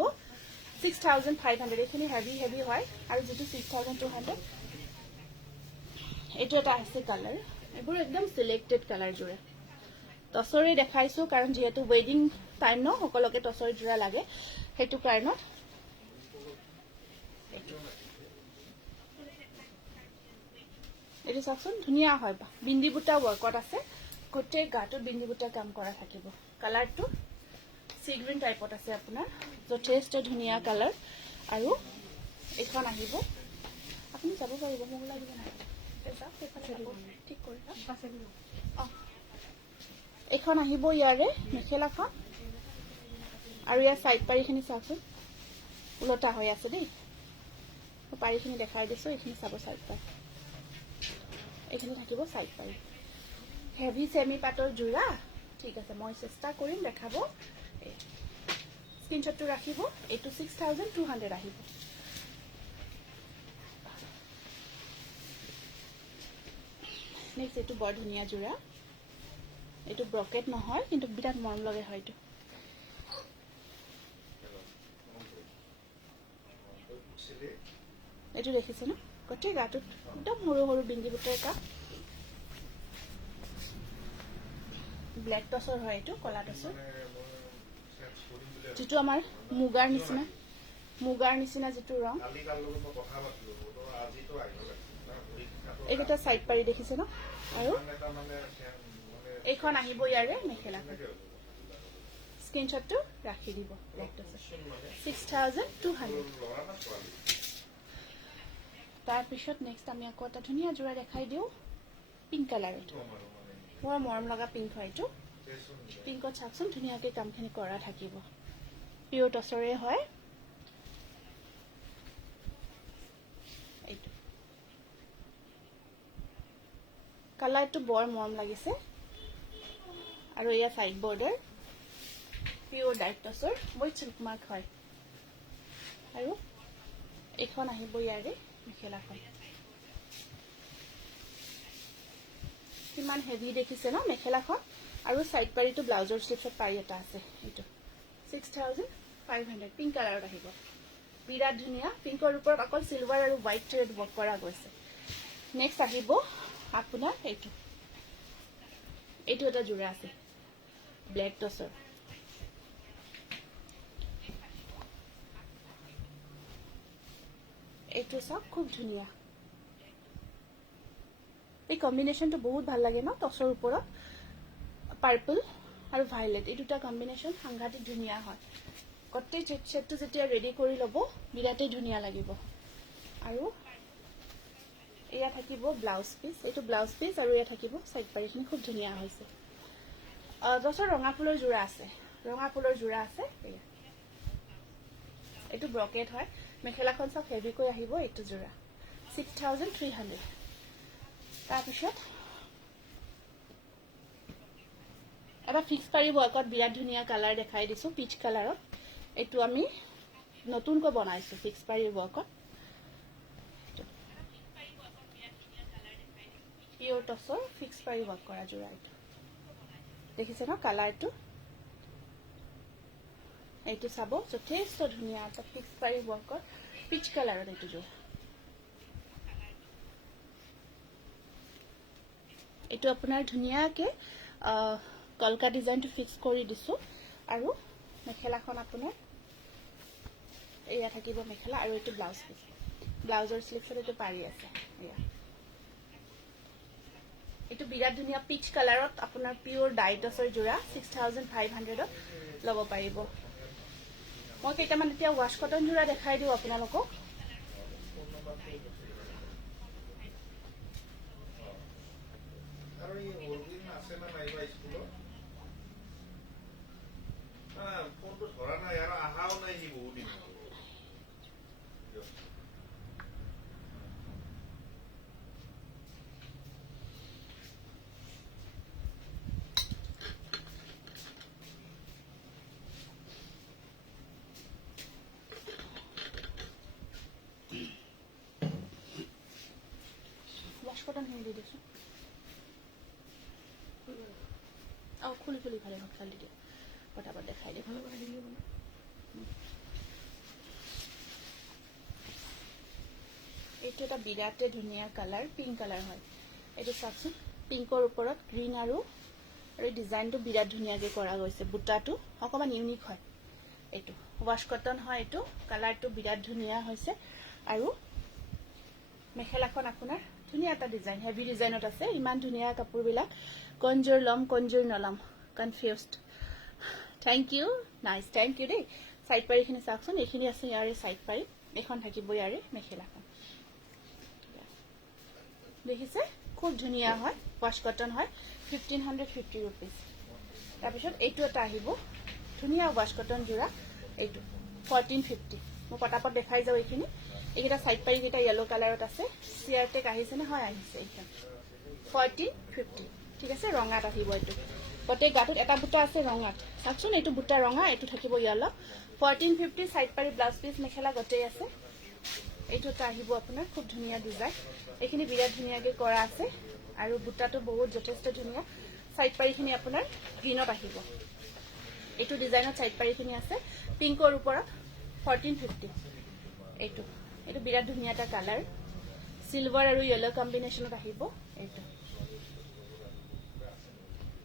6500 এইখিনি হেভি হয় আৰু যেটো 6200 এইটো এটা আছে কালাৰ এইবোৰ একদম সিলেক্টেড কালাৰ জোৰা টচৰে দেখাইছো কাৰণ যেহেতু ওয়েডিং টাইম ন সকলোকে টচৰ জোৰা লাগে হেতু কাৰণত এইটো চাকচোন ধুনীয়া হয় বিন্দি বুটা ওয়াৰ্কত আছে গোটে গাটো বিন্দি বুটা কাম কৰা থাকিব কালাৰটো সি গ্ৰীন টাইপত আছে আপোনাৰ যথেষ্ট ধুনীয়া কালাৰ আৰু এখন আহিব আপুনি যাব পাৰিব মোক লাগিব না ঠিক কৰি এখন আহিব ইয়াৰে মেখেলাখন আৰু ইয়াৰ সাইড পাৰিখিনি চাওকচোন উলটা হৈ আছে দেই পাৰিখিনি দেখাই দিছো এইখিনি চাব সাইড পাৰি এইখিনি থাকিব সাইড পাৰি হেভি সেমি পাটৰ জোৰা ঠিক আছে মই চেষ্টা কৰিম দেখাব স্ক্ৰিনশ্বটটো ৰাখিব এইটো 6200 আহিব নেক্সট এইটো বৰ ধুনীয়া জোৰা এইটো ব্ৰকেট নহয় কিন্তু বিৰাট মৰম লগে হয় এইটো দেখিছে ন গোটেই গাটোত একদম সৰু সৰু বিন্দি বুটাৰ কাপ ব্লেক টচৰ হয় এইটো কলা টচৰ যেটো আমাৰ মুগাৰ নিচিনা যেটো ৰং এইটা সাইড পাৰি দেখিছে ন আৰু এইখন আহিব ইয়াৰে মেখেলাখন স্ক্ৰিনশ্বটটো ৰাখি দিব ব্লেক টচৰ 6200 তাৰ পিছত নেক্সট আমি আকৌ এটা ধুনীয়া জোৰা দেখাই দিও পিংক কালাৰত বৰ মৰম লগা পিংক হয় এইটো পিংকত চাকচোন ধুনীয়াকৈ কামখিনি কৰা থাকিব পিওৰ টচৰে হয় এইটো কালাৰটো বৰ মৰম লাগিছে আৰু এয়া সাইড বৰ্ডাৰ পিওৰ ডাৰ্ক টচৰ উইথ সিল্ক মাৰ্ক হয় আৰু এখন আহিব ইয়াৰে মেখেলাখন কিমান হেভি দেখিছে ন মেখেলাখন আৰু সাইড পাৰিটো ব্লাউজৰ স্লিভত পাৰি এটা আছে এইটো 6500 পিংক কালাৰত আহিব বিৰাট ধুনীয়া পিংকৰ ওপৰত অকল সিলভাৰ আৰু হোৱাইট থ্ৰেড ওয়াৰ্ক কৰা গৈছে নেক্সট আহিব আপোনাৰ এইটো এটা জোৰা আছে ব্লেক টচৰ এইটো সব খুব ধুনীয়া এই কম্বিনেশনটো বহুত ভাল লাগে ন টচৰ ওপৰত পাৰ্পল আৰু ভায়োলেট এই দুটা কম্বিনেশন সাংঘাতিক ধুনীয়া হয় গোটেই সেটটো যেতিয়া ৰেডি কৰি লব বিৰাটেই ধুনীয়া লাগিব আৰু এয়া থাকিব ব্লাউজ পিস এইটো ব্লাউজ পিস আৰু এয়া থাকিব সাইড পাৰিখিনি খুব ধুনীয়া হৈছে দছৰ ৰঙা ফুলৰ জোৰা আছে এইটো ব্ৰকেট হয় মেখেলাখন সব হেভি কৈ আহিব এইটো জোৰা 6300 তাৰ পিছত এটা ফিক্স পাৰি ওয়াৰ্কত বিৰাট ধুনীয়া কালাৰ দেখাই দিছো পিচ কালাৰত এইটো আমি নতুনকৈ বনাইছো ফিক্স পাৰি ওয়াৰ্কত পিওৰ টসৰ ফিক্স পাৰি ওয়াৰ্ক কৰা জোৰা এইটো দেখিছে ন কালাৰটো এইটো চাব যথেষ্ট ধুনীয়া এটা ফিক্স পাৰি ওয়াৰ্কত পিচ কালাৰত এইটো জোৰা এইটো আপোনাৰ ধুনীয়াকে কলকা ডিজাইনটো ফিক্স কৰি দিছো আৰু মেখেলাখন আপোনাৰ এয়া থাকিব মেখেলা আৰু এইটো ব্লাউজ পিস ব্লাউজৰ স্লিভত এইটো পাৰি আছে এয়া এইটো বিৰাট ধুনীয়া পিচ কালাৰত আপোনাৰ পিওৰ ডাইটছৰ জোৰা 6500 লব পাৰিব মই কেইটামান এতিয়া ওয়াশ কটন জোৰা দেখাই দিও আপোনালোকক আৰু এই ওলদিন আছে না নাইবা স্কুলত ফোনটো ধৰা নাই আৰু আহাও নাই কটন খিনি দি দিছো খুলি খুলি ভালে ভাগ খালি দিওঁ পটাপট দেখাই দিওঁ এইটো এটা বিৰাটে ধুনীয়া কালাৰ পিংক কালাৰ হয় এইটো চাওকচোন পিংকৰ ওপৰত গ্ৰীণ আৰু ডিজাইনটো বিৰাট ধুনীয়াকৈ কৰা গৈছে বুটাটো অকণমান ইউনিক হয় এইটো ৱাছ কটন হয় এইটো কালাৰটো বিৰাট ধুনীয়া হৈছে আৰু মেখেলাখন আপোনাৰ ধুনীয়া এটা ডিজাইন হেভি ডিজাইনত আছে ইমান ধুনীয়া কাপোৰবিলাক কঞ্জুৰ ল'ম কঞ্জুৰ নল'ম confused thank you nice thank you দেই চাইড পাৰিখিনি চাওকচোন এইখিনি আছে ইয়াৰে চাইড পাৰি এইখন থাকিব ইয়াৰে মেখেলাখন দেখিছে খুব ধুনীয়া হয় ৱাছ কটন হয় 1550 rupees তাৰপিছত এইটো এটা আহিব ধুনীয়া ৱাছ কটন জোৰা এইটো 1450 মই পটাপট দেখাই যাওঁ এইখিনি এইকেইটা চাইড পাৰিকেইটা য়েলো কালাৰত আছে চিয়াৰ টেক আহিছেনে হয় আহিছে এইখন 1450 ঠিক আছে ৰঙাত আহিব এইটো গোটেই গাটোত এটা বুটা আছে ৰঙাত চাওকচোন এইটো বুটা ৰঙা এইটো থাকিব য়েলো 1450 চাইড পাৰি ব্লাউজ পিচ মেখেলা গোটেই আছে এইটো এটা আহিব আপোনাৰ খুব ধুনীয়া ডিজাইন এইখিনি বিৰাট ধুনীয়াকৈ কৰা আছে আৰু বুটাটো বহুত যথেষ্ট ধুনীয়া চাইড পাৰিখিনি আপোনাৰ গ্ৰীণত আহিব এইটো ডিজাইনত চাইড পাৰিখিনি আছে পিংকৰ ওপৰত 1450 এইটো এইটো বিৰাট ধুনীয়া এটা কালাৰ সিলভাৰ আৰু য়েলো কম্বিনেশ্যনত আহিব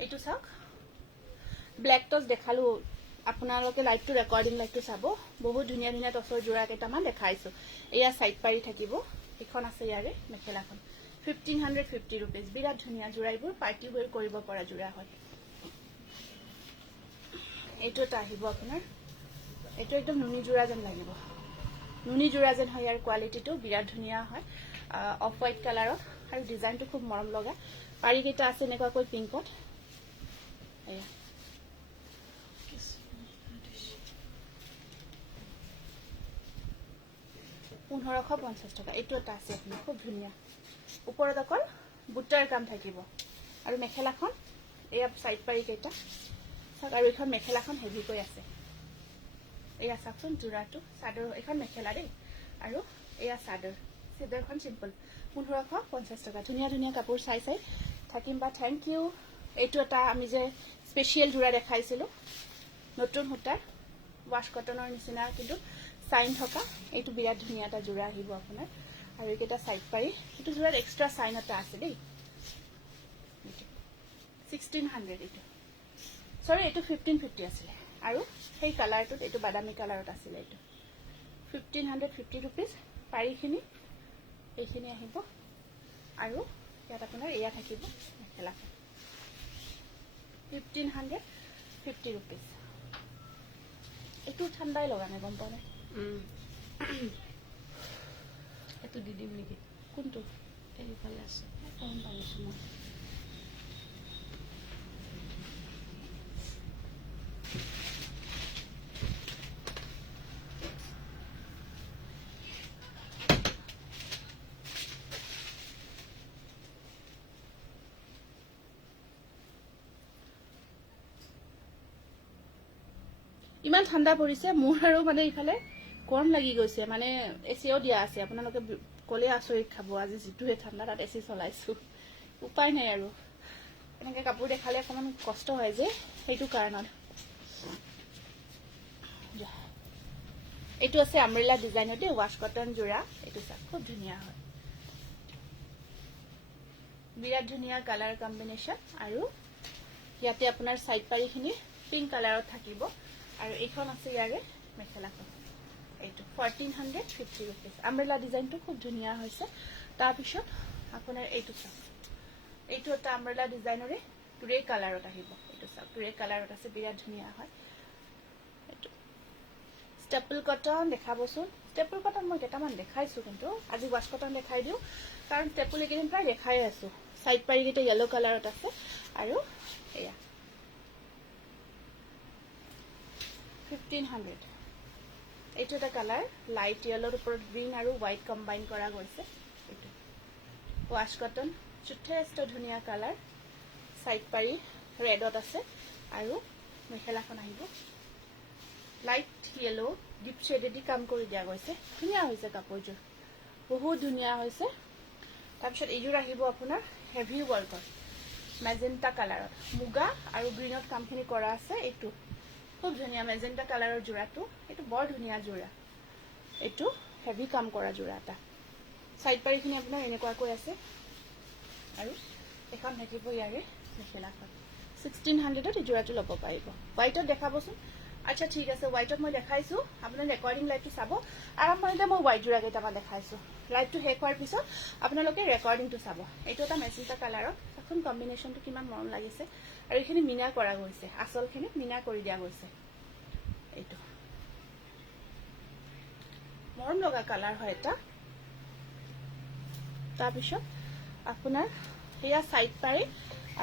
এইটো চাওক ব্লেক টচ দেখালো আপোনালোকে লাইভটো ৰেকৰ্ডিং লাইভটো চাব বহুত ধুনীয়া ধুনীয়া টচৰ জোৰা কেইটামান দেখাইছো এয়া চাইড পাৰি থাকিব এইখন আছে ইয়াৰে মেখেলাখন 1550 rupees বিৰাট ধুনীয়া জোৰাইবোৰ পাৰ্টি ৱেৰ কৰিব পৰা জোৰা হয় এইটো এটা আহিব আপোনাৰ এইটো একদম নুনি জোৰা যেন লাগিব নুনি জোৰা যেন হয় ইয়াৰ কোৱালিটিটো বিৰাট ধুনীয়া হয় অফ হোৱাইট কালাৰত আৰু ডিজাইনটো খুব মৰম লগা পাৰিকেইটা আছে এনেকুৱাকৈ পিংকত এয়া 1550 টকা এইটো এটা আছে আপোনাৰ খুব ধুনীয়া ওপৰত অকল বুটাৰ কাম থাকিব আৰু মেখেলাখন এয়া চাইড পাৰি কেইটা চাওক আৰু এইখন মেখেলাখন হেভিকৈ আছে এয়া চাওকচোন জোৰাটো চাদৰ এইখন মেখেলা দেই আৰু এয়া চাদৰখন চিম্পল 1550 টকা ধুনীয়া ধুনীয়া কাপোৰ চাই চাই থাকিম বা থেংক ইউ এইটো এটা আমি যে স্পেচিয়েল জোৰা দেখাইছিলোঁ নতুন সূতাৰ ৱাছ কটনৰ নিচিনা কিন্তু চাইন থকা এইটো বিৰাট ধুনীয়া এটা জোৰা আহিব আপোনাৰ আৰু এইকেইটা চাইড পাৰি এইটো জোৰাত এক্সট্ৰা চাইন এটা আছে দেই 1600 এইটো সৰি এইটো 1550 আছিলে আৰু সেই কালাৰটোত এইটো বাদামী কালাৰত আছিলে এইটো 1550 rupees পাৰিখিনি এইখিনি আহিব আৰু ইয়াত আপোনাৰ এয়া থাকিব মেখেলাখন 1550 rupees এইটো ঠাণ্ডাই লগা নাই গম পোৱা নাই এইটো দি দিম নেকি কোনটো এইফালে আছে গম পাইছোঁ মই ইমান ঠাণ্ডা পৰিছে মোৰ আৰু মানে ইফালে গৰম লাগি গৈছে মানে এচিও দিয়া আছে আপোনালোকে ক'লে আচৰিত খাব আজি যিটোহে ঠাণ্ডা তাত এচি চলাইছোঁ উপায় নাই আৰু এনেকৈ কাপোৰ দেখালে অকণমান কষ্ট হয় যে সেইটো কাৰণত এইটো আছে আমব্ৰেলা ডিজাইনতে ৱাছ কটন জোৰা এইটো চাওক খুব ধুনীয়া হয় বিৰাট ধুনীয়া কালাৰ কম্বিনেশ্যন আৰু ইয়াতে আপোনাৰ চাইড পাৰিখিনি পিংক কালাৰত থাকিব আৰু এইখন আছে ইয়াৰে মেখেলাখন এইটো 1450 rupees আমব্ৰেলা ডিজাইনটো খুব ধুনীয়া হৈছে তাৰপিছত আপোনাৰ এইটো চাওক এইটো এটা আমব্ৰেলা ডিজাইনৰে গ্ৰে কালাৰত আহিব এইটো চাওক গ্ৰে কালাৰত আছে বিৰাট ধুনীয়া হয় এইটো ষ্টেপল কটন দেখাবচোন ষ্টেপল কটন মই কেইটামান দেখাইছোঁ কিন্তু আজি ৱাছ কটন দেখাই দিওঁ কাৰণ ষ্টেপল এইকেইদিন প্ৰায় দেখাই আছোঁ চাইড পাৰিকেইটা য়েলো কালাৰত আছে আৰু এয়া 1500 এইটো এটা কালাৰ লাইট য়েলোৰ ওপৰত গ্ৰীণ আৰু হোৱাইট কম্বাইন কৰা গৈছে এইটো ৱাছ কটন যথেষ্ট ধুনীয়া কালাৰ চাইড পাৰি ৰেডত আছে আৰু মেখেলাখন আহিব লাইট য়েলো ডিপ শ্বেডেদি কাম কৰি দিয়া গৈছে ধুনীয়া হৈছে কাপোৰযোৰ বহুত ধুনীয়া হৈছে তাৰপিছত এইযোৰ আহিব আপোনাৰ হেভি ৱৰ্কৰ মেজেণ্টা কালাৰত মুগা আৰু গ্ৰীণত কামখিনি কৰা আছে এইটো খুব ধুনীয়া মেজেণ্টা কালাৰৰ যোৰাটো এইটো বৰ ধুনীয়া যোৰা এইটো হেভি কাম কৰা যোৰা এটা সাইড পাৰিখিনি আপোনাৰ এনেকুৱাকৈ আছে আৰু এখন থাকিব ইয়াৰে মেখেলাখন 1600ত এই যোৰাটো ল'ব পাৰিব হোৱাইটত দেখাবচোন আচ্ছা ঠিক আছে হোৱাইটত মই দেখাইছো আপোনাৰ ৰেকৰ্ডিং লাইভটো চাব আৰম্ভণিতে মই হোৱাইট যোৰা কেইটামান দেখাইছো লাইভটো শেষ হোৱাৰ পিছত আপোনালোকে ৰেকৰ্ডিংটো চাব এইটো এটা মেজেণ্টা কালাৰত এখন কম্বিনেশ্যনটো কিমান মৰম লাগিছে আৰু এইখিনি মিনা কৰা গৈছে আচলখিনিত মিনা কৰি দিয়া গৈছে এইটো মৰম লগা কালাৰ হয় এটা তাৰপিছত আপোনাৰ সেয়া সাইড পাৰি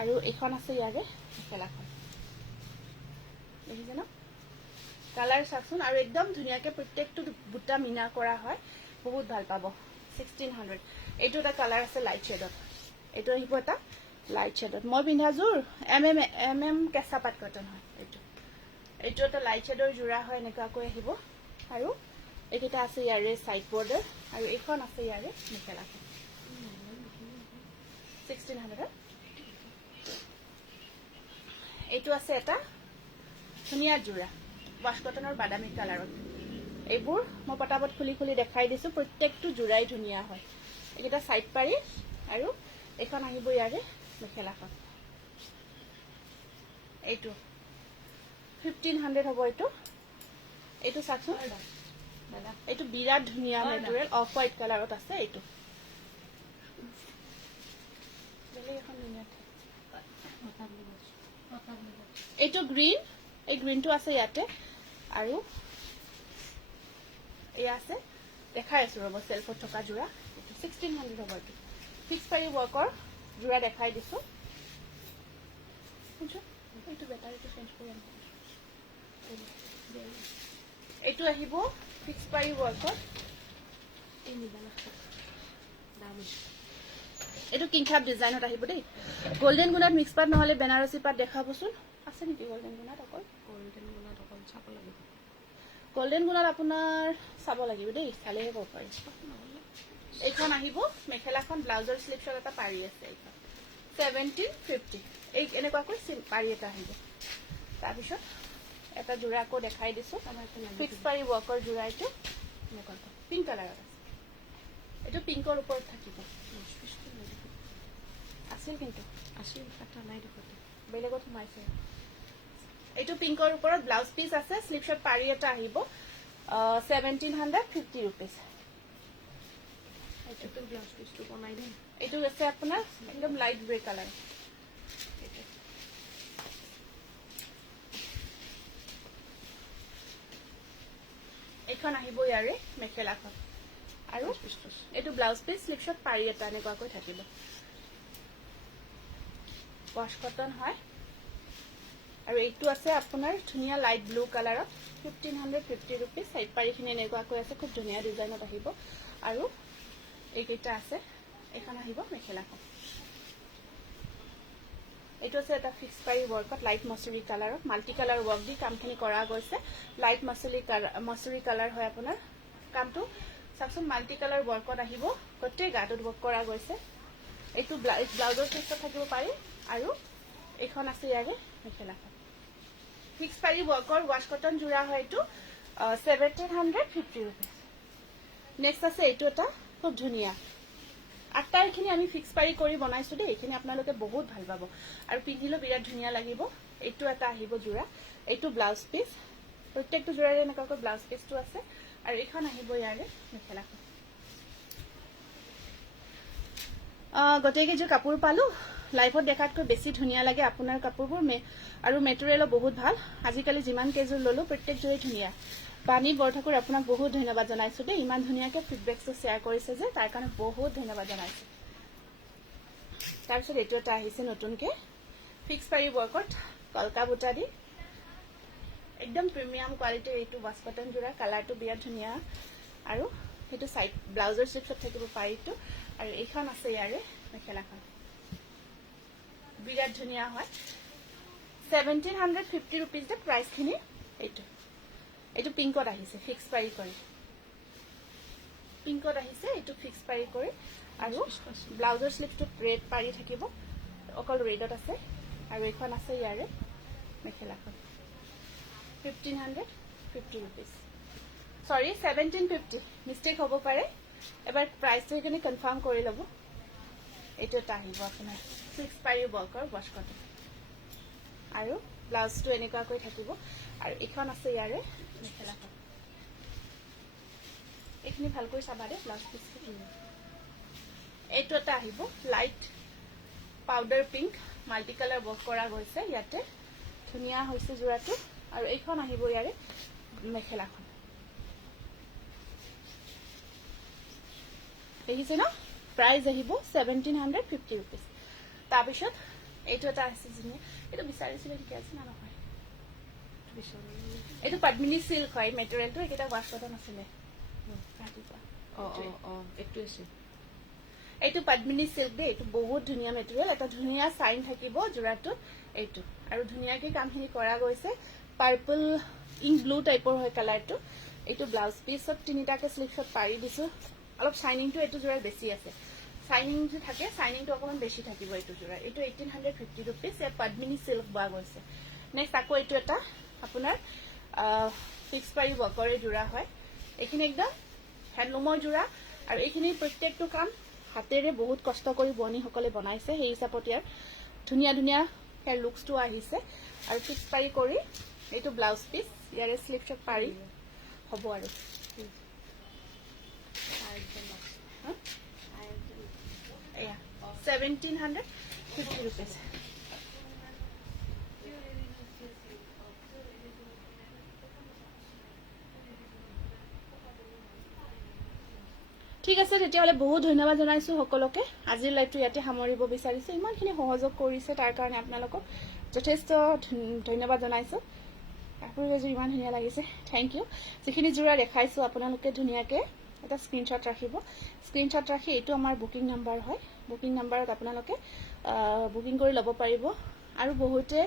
আৰু এখন আছে ইয়াৰে মেখেলাখন দেখিছে ন কালাৰ চাচোন আৰু একদম ধুনীয়াকৈ প্ৰত্যেকটো বুটা মিনা কৰা হয় বহুত ভাল পাব 1600 এইটো এটা কালাৰ আছে লাইট শ্বেডত এইটো আহিব এটা লাইট শ্বেডত মই পিন্ধাযোৰ এম কেঁচা পাট কটন হয় এইটো এটা লাইট শ্বেডৰ যোৰা হয় এনেকুৱাকৈ আহিব আৰু এইকেইটা আছে ইয়াৰে সাইড বৰ্ডাৰ আৰু এইখন আছে ইয়াৰে মেখেলাখন 1600 এইটো আছে এটা ধুনীয়া যোৰা ৱাছ কটনৰ বাদামী কালাৰত এইবোৰ মই পটাপট খুলি খুলি দেখাই দিছো প্ৰত্যেকটো যোৰাই ধুনীয়া হয় এইকেইটা সাইড পাৰি আৰু এখন আহিব ইয়াৰে মেখেলাখন এইটো 1500 হ'ব এইটো চাচোন এইটো বিৰাট ধুনীয়া মেটেৰিয়েল অফ হোৱাইট কালাৰত আছে এইটো এইটো গ্ৰীণ এই গ্ৰীণটো আছে ইয়াতে আৰু এয়া আছে দেখাই আছো ৰ'ব সেলফত থকা যোৰা 1600 হ'ব এইটো ফিক্স পাৰি ৱৰ্কৰ যোৰা দেখাই দিছো এইটো বেটাৰীটো চেঞ্জ কৰি আনিব এইটো আহিব ফিক্স পাৰি ৱৰ্কৰ এইটো কিংখাপ ডিজাইনত আহিব দেই গোল্ডেন গুণাত মিক্স পাট নহলে বেনাৰসী পাট দেখাবচোন আছে নেকি গোল্ডেন গুণাত অকল চাব লাগিব গোল্ডেন গুণাত আপোনাৰ চাব লাগিব দেই চালেহে ক'ব পাৰি এইখন আহিব মেখেলাখন ব্লাউজৰ স্লিপছত এটা পাৰি আছে এইখন 1750 এই এনেকুৱাকৈ পাৰি এটা আহিব তাৰপিছত এটা যোৰা আকৌ দেখাই দিছো ফিক্স পাৰি ৱৰ্কৰ যোৰা এইটো এনেকুৱাকৈ পিংক কালাৰত আছে এইটো পিংকৰ ওপৰত থাকিব আছিল কিন্তু আছিল এটা নাই দেখোতে বেলেগত সোমাইছে এইটো পিংকৰ ওপৰত ব্লাউজ পিস আছে স্লিপছত পাৰি এটা আহিব 1750 rupees এইটো ব্লাউজ পিসটো বনাই দিম এইটো আছে আপোনাৰ একদম লাইট গ্ৰে কালাৰ এইখন আহিব ইয়াৰে মেখেলাখন আৰু এইটো ব্লাউজ পিস স্লিপছত পাৰি এটা এনেকুৱাকৈ থাকিব ৱাছ কটন হয় আৰু এইটো আছে আপোনাৰ ধুনীয়া লাইট ব্লু কালাৰত 1550 rupees সাইড পাৰিখিনি এনেকুৱাকৈ আছে খুব ধুনীয়া ডিজাইনত আহিব আৰু এইকেইটা আছে এখন আহিব মেখেলাখন এইটো আছে এটা ফিক্স পাৰি ৱৰ্কত লাইট মছুৰী কালাৰত মাল্টি কালাৰ ৱৰ্ক দি কামখিনি কৰা গৈছে লাইট মছুৰী কালাৰ হয় আপোনাৰ কামটো চাকচোন মাল্টি কালাৰ ৱৰ্কত আহিব গোটেই গাটোত ৱৰ্ক কৰা গৈছে এইটো ব্লাউজৰ পিছত থাকিব পাৰি আৰু এইখন আছে ইয়াৰে মেখেলাখন ফিক্স পাৰি ৱৰ্কৰ ৱাছ কটন যোৰা হয় এইটো 1750 rupees নেক্সট আছে এইটো এটা খুব ধুনীয়া আটটা এইখিনি আমি ফিক্স পাৰি কৰি বনাইছো দেই এইখিনি আপোনালোকে বহুত ভাল পাব আৰু পিন্ধিলেও বিৰাট ধুনীয়া লাগিব এইটো এটা আহিব যোৰা এইটো ব্লাউজ পিস প্ৰত্যেকটো যোৰাৰে এনেকুৱাকৈ ব্লাউজ পিসটো আছে আৰু এইখন আহিব ইয়াৰে মেখেলাখন গোটেইকেইযোৰ কাপোৰ পালো লাইভত দেখাতকৈ বেছি ধুনীয়া লাগে আপোনাৰ কাপোৰবোৰ আৰু মেটেৰিয়েলো বহুত ভাল আজিকালি যিমান কেইযোৰ ললো প্ৰত্যেকযোৰে ধুনীয়া বাণী বৰঠাকুৰ আপোনাক বহুত ধন্যবাদ জনাইছো দেই ইমান ধুনীয়াকৈ ফিডবেকটো শ্বেয়াৰ কৰিছে যে তাৰ কাৰণে বহুত ধন্যবাদ জনাইছো তাৰপিছত এইটো এটা আহিছে নতুনকৈ ফিক্স পাৰি ৱৰ্কত কলকা বুটা দি একদম প্ৰিমিয়াম কোৱালিটিৰ এইটো ৱাছ কটন যোৰা কালাৰটো বিৰাট ধুনীয়া আৰু সেইটো সাইড ব্লাউজৰ স্লিপছত থাকিব পাৰিটো আৰু এইখন আছে ইয়াৰে মেখেলাখন বিৰাট ধুনীয়া হয় 1750 rupees the price খিনি এইটো পিংকত আহিছে ফিক্স পাৰি কৰি পিংকত আহিছে এইটো ফিক্স পাৰি কৰি আৰু ব্লাউজৰ স্লিভটো ৰেড পাৰি থাকিব অকল ৰেডত আছে আৰু এইখন আছে ইয়াৰে মেখেলাখন 1550 rupees সৰি 1750 মিষ্টেক হ'ব পাৰে এবাৰ প্ৰাইচটো সেইকাৰণে কনফাৰ্ম কৰি ল'ব এইটো এটা আহিব আপোনাৰ ফিক্স পাৰি বৰ্কৰ ৱাছ কটন আৰু ব্লাউজটো এনেকুৱাকৈ থাকিব আৰু এইখন আছে ইয়াৰে মেখেলাখন এইখিনি ভালকৈ চাবা দে ব্লাউজ পিচটো এইটো এটা আহিব light powder pink multi colour work কৰা গৈছে ইয়াতে ধুনীয়া হৈছে যোৰাটো আৰু এইখন আহিব ইয়াৰে মেখেলাখন দেখিছে ন প্ৰাইস আহিব 1750 rupees তাৰপিছত এইটো এটা আছে ধুনীয়া এইটো বিচাৰিছিলে ঠিক আছে না নহয় এইটো পদ্মিনী সিল্ক হয় মেটেৰিয়েলটো এটা ৱাছ কটন আছিলে একটু আছে এইটো পদ্মিনী সিল্ক দে এইটো বহুত ধুনীয়া মেটেৰিয়েল এটা ধুনীয়া সাইন থাকিব জোৰাটো এইটো আৰু ধুনীয়াকৈ কামখিনি কৰা গৈছে পাৰ্পল ইংক ব্লু টাইপৰ হয় কালাৰটো এইটো ব্লাউজ পিছত তিনিটাকে স্লিভছত পাৰি দিছো অলপ শাইনিংটো এইটো জোৰাৰ বেছি আছে শাইনিংটো থাকে শাইনিংটো অকমান বেছি থাকিব এইটো জোৰা এইটো 1850 rupees এ পদ্মিনী সিল্ক বোৱা গৈছে নেক্সট আকৌ এইটো এটা আপোনাৰ ফিক্স পাৰি বকৰে জোৰা হয় এইখিনি একদম হ্যান্ডলুমৰ জোৰা আৰু এইখিনি প্ৰত্যেকটো কাম হাতেৰে বহুত কষ্ট কৰি বনিসকলে বনাইছে সেই হিচাপত ইয়াৰ ধুনীয়া ধুনীয়া হেয়াৰ লুকসটো আহিছে আৰু ফিক্স পাৰি কৰি এইটো ব্লাউজ পিস ইয়াৰে স্লিভছত পাৰি হ'ব আৰু এয়া 1750 rupees ঠিক আছে তেতিয়াহলে বহুত ধন্যবাদ জনাইছো সকলোকে আজিৰ লাইভটো ইয়াতে সামৰিব বিচাৰিছো ইমানখিনি সহযোগ কৰিছে তাৰ কাৰণে আপোনালোকক যথেষ্ট ধন্যবাদ জনাইছো আপুনিও ইমান ধুনীয়া লাগিছে থ্যাংক ইউ যিখিনি জোৰা দেখাইছো আপোনালোকে ধুনীয়াকৈ এটা স্ক্ৰিনশ্বট ৰাখিব স্ক্ৰিনশ্বট ৰাখি এইটো আমাৰ বুকিং নাম্বাৰ হয় বুকিং নাম্বাৰত আপোনালোকে বুকিং কৰি ল'ব পাৰিব আৰু বহুতে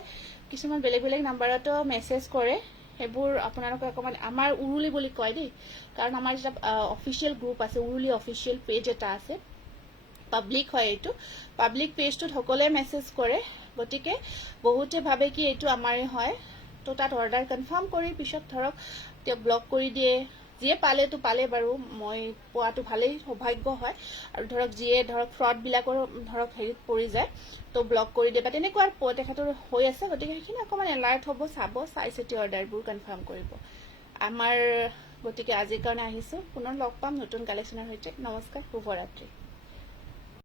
কিছুমান বেলেগ বেলেগ নাম্বাৰতো মেছেজ কৰে সেইবোৰ আপোনালোকে অকমান আমাৰ উৰুলি বুলি কয় দেই কাৰণ আমাৰ যেটা অফিচিয়েল গ্ৰুপ আছে উৰুলি অফিচিয়েল পেজ এটা আছে পাব্লিক হয় এইটো পাব্লিক পেজটোত সকলোৱে মেছেজ কৰে গতিকে বহুতে ভাবে কি এইটো আমাৰে হয় তো তাত অৰ্ডাৰ কনফাৰ্ম কৰি পিছত ধৰক তেওঁ ব্লক কৰি দিয়ে যিয়ে পালে তো পালে বাৰু মই পোৱাটো ভালেই সৌভাগ্য হয় আৰু ধৰক যিয়ে ধৰক ফ্ৰড বিলাকৰ ধৰক হেৰিত পৰি যায় তো ব্লক কৰি দিয়ে বা তেনেকুৱা তেখেতৰ হৈ আছে গতিকে সেইখিনি অকমান এলাৰ্ট হ'ব চাব চাই চিতি অৰ্ডাৰবোৰ কনফাৰ্ম কৰিব আমাৰ গতিকে আজিৰ কাৰণে আহিছো পুনৰ লগ পাম নতুন কালেকশ্যনৰ সৈতে নমস্কাৰ শুভৰাত্ৰি